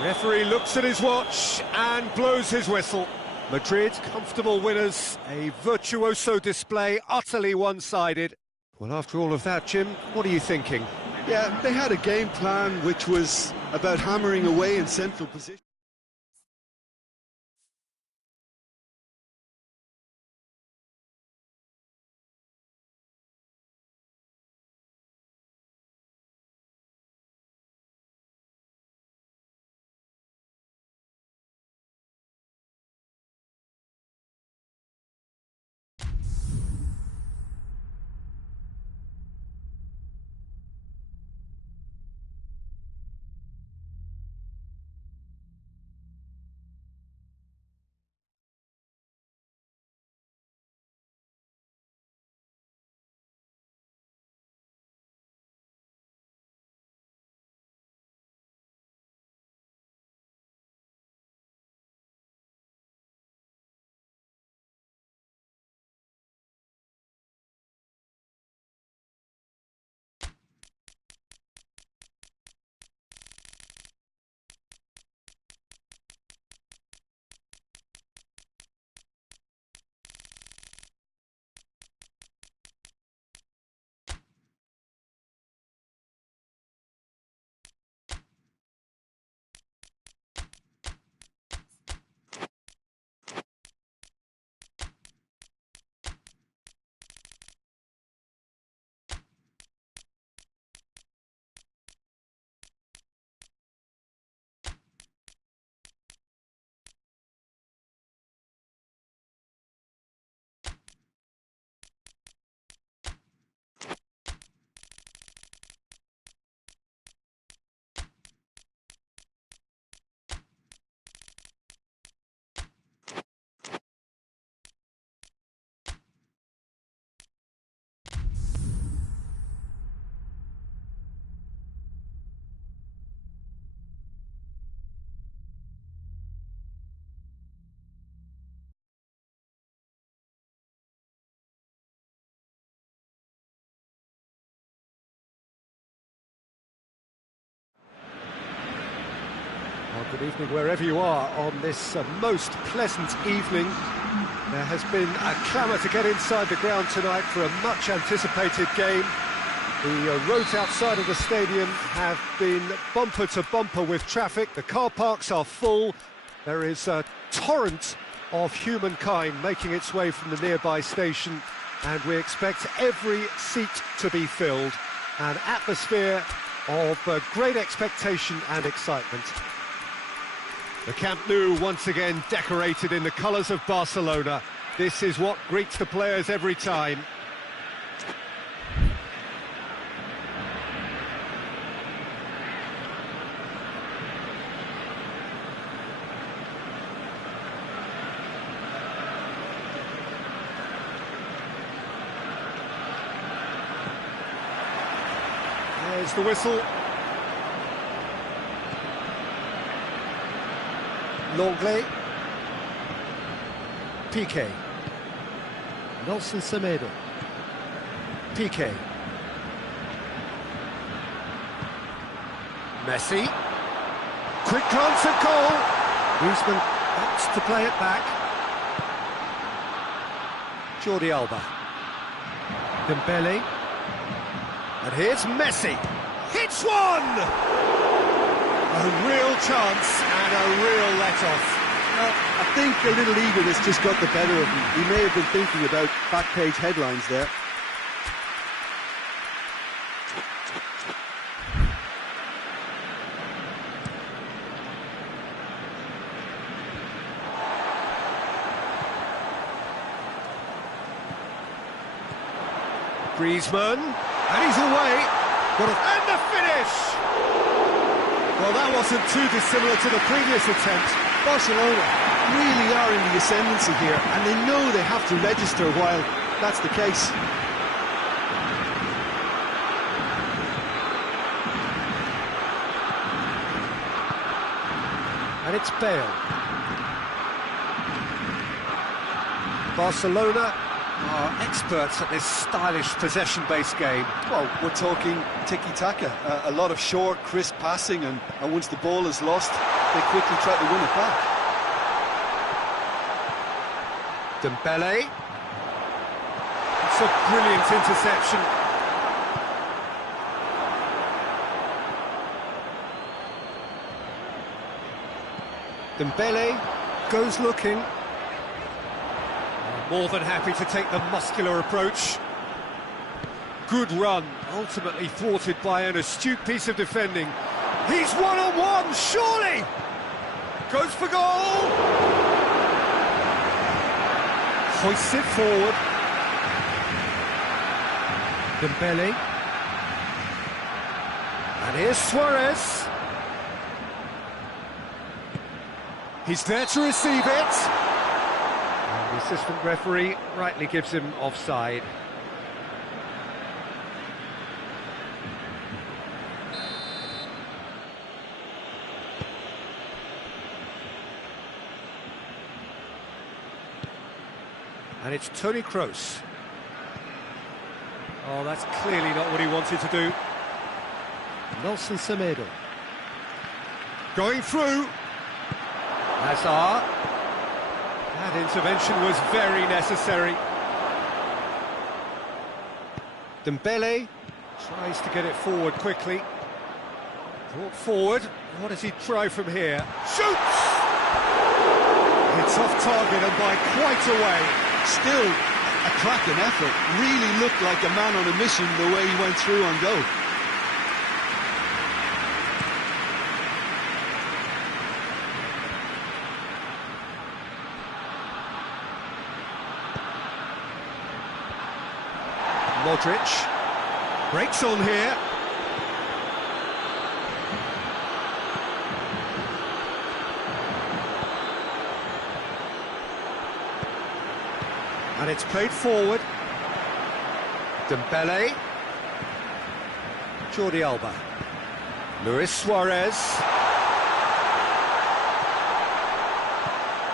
Referee looks at his watch and blows his whistle. Madrid, comfortable winners, a virtuoso display, utterly one-sided. Well, after all of that, Jim, what are you thinking? Yeah, they had a game plan which was about hammering away in central position. Good evening wherever you are on this most pleasant evening. There has been a clamour to get inside the ground tonight for a much anticipated game. The roads outside of the stadium have been bumper to bumper with traffic. The car parks are full. There is a torrent of humankind making its way from the nearby station, and we expect every seat to be filled. An atmosphere of great expectation and excitement. The Camp Nou once again decorated in the colours of Barcelona. This is what greets the players every time. There's the whistle. Doanlq. Piqué. Nelson Semedo. Piqué. Messi. Quick glance at goal. Griezmann opts to play it back. Jordi Alba. Dembele. And here's Messi. Hits one! A real chance and a real let-off. I think a little eagerness just got the better of him. He may have been thinking about back-page headlines there. Griezmann, and he's away. And the finish! Well, that wasn't too dissimilar to the previous attempt. Barcelona really are in the ascendancy here, and they know they have to register while that's the case. And it's Bale. Barcelona are experts at this stylish possession-based game. Well, we're talking tiki-taka, a lot of short, crisp passing, and once the ball is lost, they quickly try to win it back. Dembele. It's a brilliant interception. Dembele goes looking. More than happy to take the muscular approach. Good run, ultimately thwarted by an astute piece of defending. He's one-on-one, surely! Goes for goal! Hoists it forward. Dembele. And here's Suarez. He's there to receive it. And the assistant referee rightly gives him offside. And it's Toni Kroos. Oh, that's clearly not what he wanted to do. Nelson Semedo. Going through. Hazard. That intervention was very necessary. Dembele tries to get it forward quickly. Brought forward. What does he try from here? Shoots! It's off target and by quite a way. Still a cracking effort. Really looked like a man on a mission the way he went through on goal. Modric breaks on here. And it's played forward. Dembele. Jordi Alba. Luis Suarez.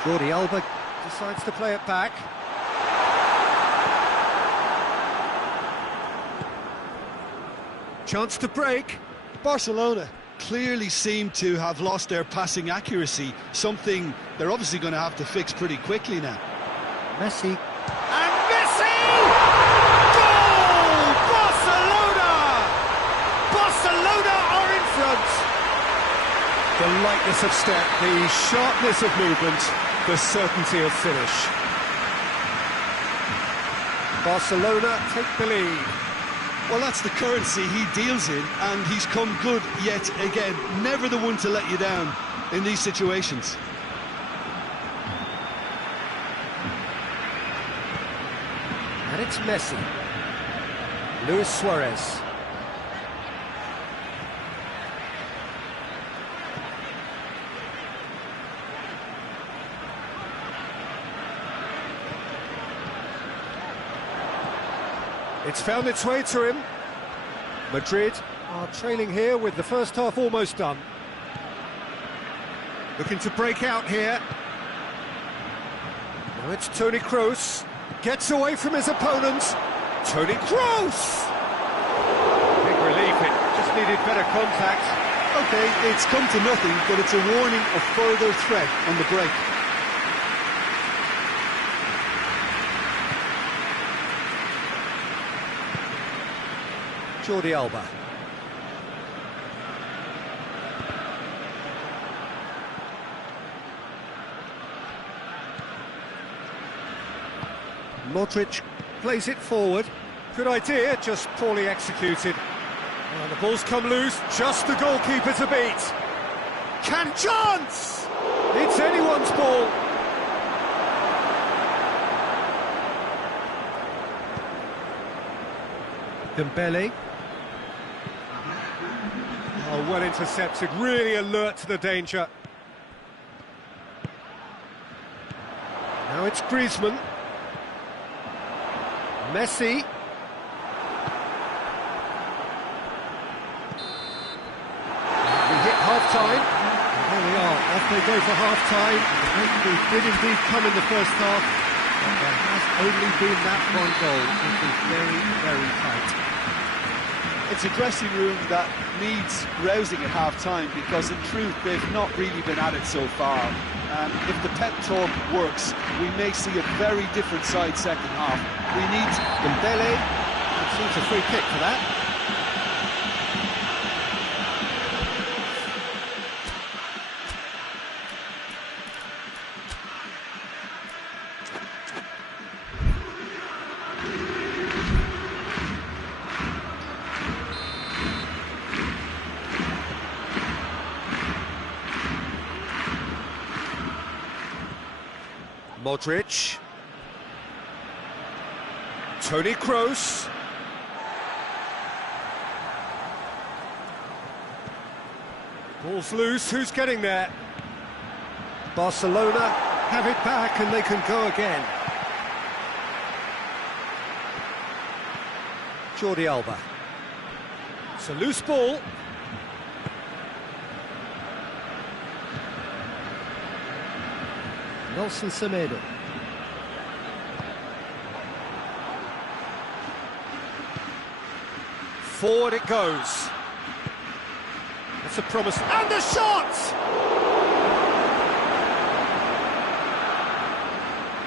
Jordi Alba decides to play it back. Chance to break. Barcelona clearly seem to have lost their passing accuracy, something they're obviously going to have to fix pretty quickly now. Messi. And Messi! Goal! Barcelona! Barcelona are in front! The lightness of step, the sharpness of movement, the certainty of finish. Barcelona take the lead. Well, that's the currency he deals in, and he's come good yet again. Never the one to let you down in these situations. And it's Messi. Luis Suarez. It's found its way to him. Madrid are trailing here with the first half almost done. Looking to break out here. Now it's Toni Kroos. Gets away from his opponent. Toni Kroos! Big relief, it just needed better contact. Okay, it's come to nothing, but it's a warning of further threat on the break. Jordi Alba. Modric plays it forward. Good idea, just poorly executed. And the ball's come loose, just the goalkeeper to beat. Can chance! It's anyone's ball. Dembele. Oh, well intercepted, really alert to the danger. Now it's Griezmann. Messi. We hit half-time. There we are, off they go for half-time. We did indeed come in the first half, but there has only been that one goal. It was very, very tight. It's a dressing room that needs rousing at half-time, because in truth they've not really been at it so far. And if the pep talk works, we may see a very different side second half. We need Dembele. It's a free kick for that. Modric. Toni Kroos. Ball's loose, who's getting there? Barcelona have it back and they can go again. Jordi Alba. It's a loose ball. Nelson Semedo. Forward it goes. That's a promise. And the shot!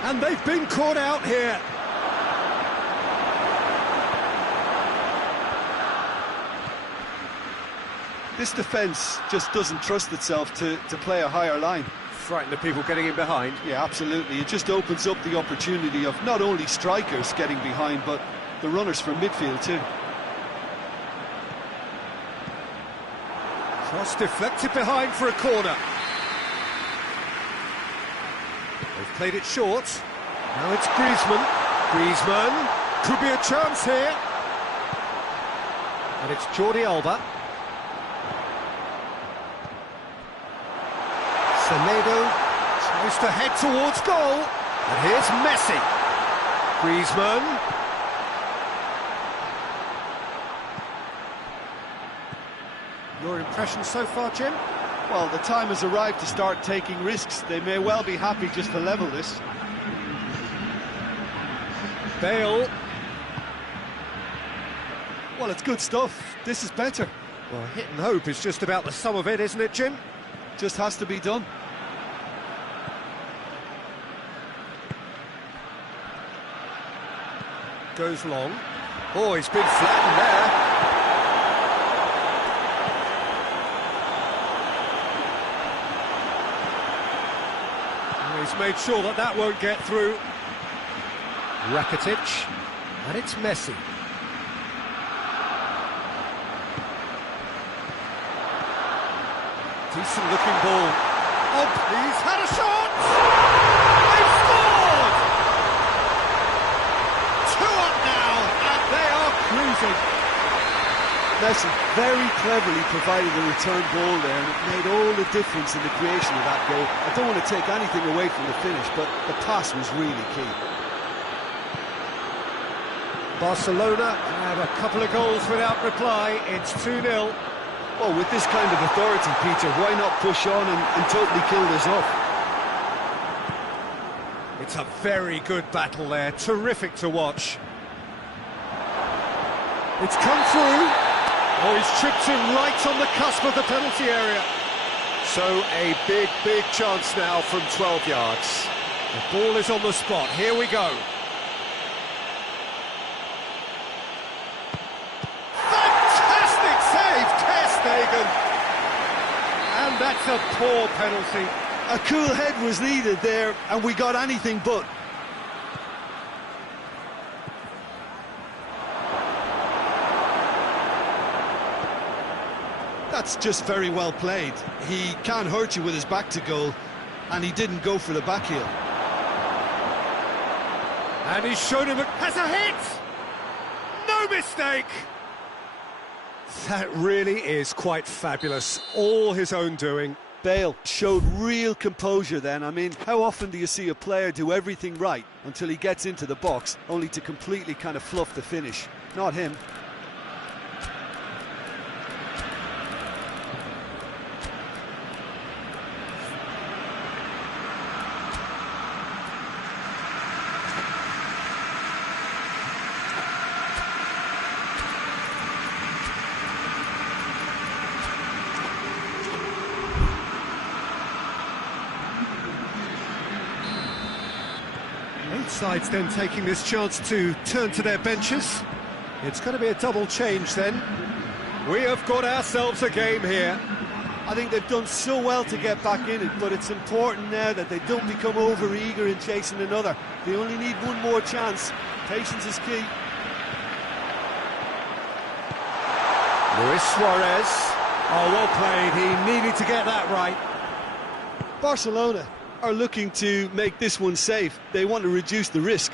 And they've been caught out here. This defence just doesn't trust itself to play a higher line. Frighten the people getting in behind. Yeah, absolutely. It just opens up the opportunity of not only strikers getting behind, but the runners from midfield too. Cross deflected behind for a corner. They've played it short. Now it's Griezmann. Griezmann. Could be a chance here. And it's Jordi Alba. Semedo tries to head towards goal. And here's Messi. Griezmann. Your impression so far, Jim? Well, the time has arrived to start taking risks. They may well be happy just to level this. Bale. Well, it's good stuff. This is better. Well, hit and hope is just about the sum of it, isn't it, Jim? Just has to be done. Goes long. Oh, he's been flattened there. He's made sure that that won't get through. Rakitic, and it's Messi. Decent looking ball. Oh, he's had a shot! They've scored! 2 up now, and they are cruising. Messi very cleverly provided the return ball there, and it made all the difference in the creation of that goal. I don't want to take anything away from the finish, but the pass was really key. Barcelona have a couple of goals without reply. It's 2-0. Well, with this kind of authority, Peter, why not push on and totally kill this off? It's a very good battle there, terrific to watch. It's come through. Oh, he's chipped in right on the cusp of the penalty area. So a big, big chance now from 12 yards. The ball is on the spot, here we go. Fantastic save, Ter Stegen. And that's a poor penalty. A cool head was needed there, and we got anything but. That's just very well played. He can't hurt you with his back to goal, and he didn't go for the back heel. And he's shown him has a hit! No mistake! That really is quite fabulous. All his own doing. Bale showed real composure then. I mean, how often do you see a player do everything right until he gets into the box, only to completely kind of fluff the finish? Not him. Both sides then taking this chance to turn to their benches. It's going to be a double change then. We have got ourselves a game here. I think they've done so well to get back in it, but it's important now that they don't become over-eager in chasing another. They only need one more chance. Patience is key. Luis Suarez. Oh, well played. He needed to get that right. Barcelona are looking to make this one safe. They want to reduce the risk.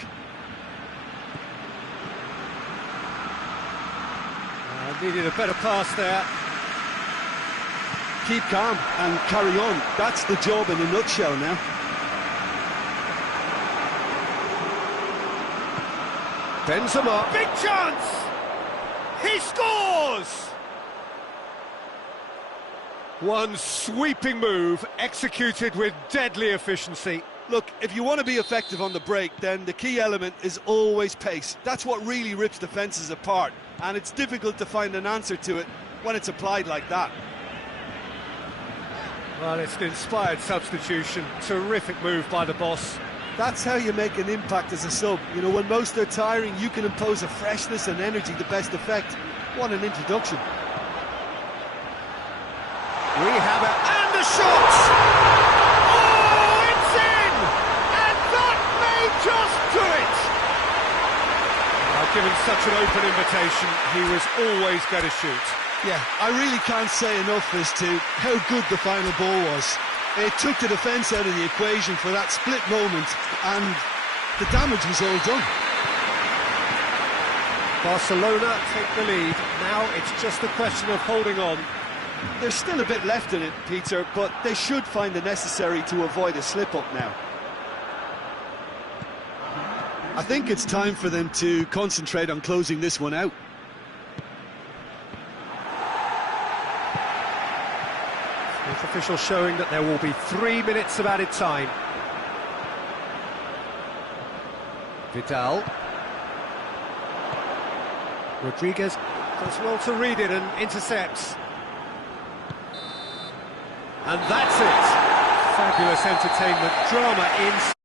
Needed a better pass there. Keep calm and carry on. That's the job in a nutshell now. Benzema. Big chance! He scores! One sweeping move, executed with deadly efficiency. Look, if you want to be effective on the break, then the key element is always pace. That's what really rips defences apart, and it's difficult to find an answer to it when it's applied like that. Well, it's an inspired substitution. Terrific move by the boss. That's how you make an impact as a sub. You know, when most are tiring, you can impose a freshness and energy to best effect. What an introduction. We have it, and the shot! Oh, it's in! And that may just do it! Well, given such an open invitation, he was always going to shoot. Yeah, I really can't say enough as to how good the final ball was. It took the defence out of the equation for that split moment, and the damage was all done. Barcelona take the lead. Now it's just a question of holding on. There's still a bit left in it, Peter, but they should find the necessary to avoid a slip-up now. I think it's time for them to concentrate on closing this one out. Fourth official showing that there will be 3 minutes of added time. Vidal. Rodriguez Does well to read it and intercepts. And that's it. Fabulous entertainment, drama in...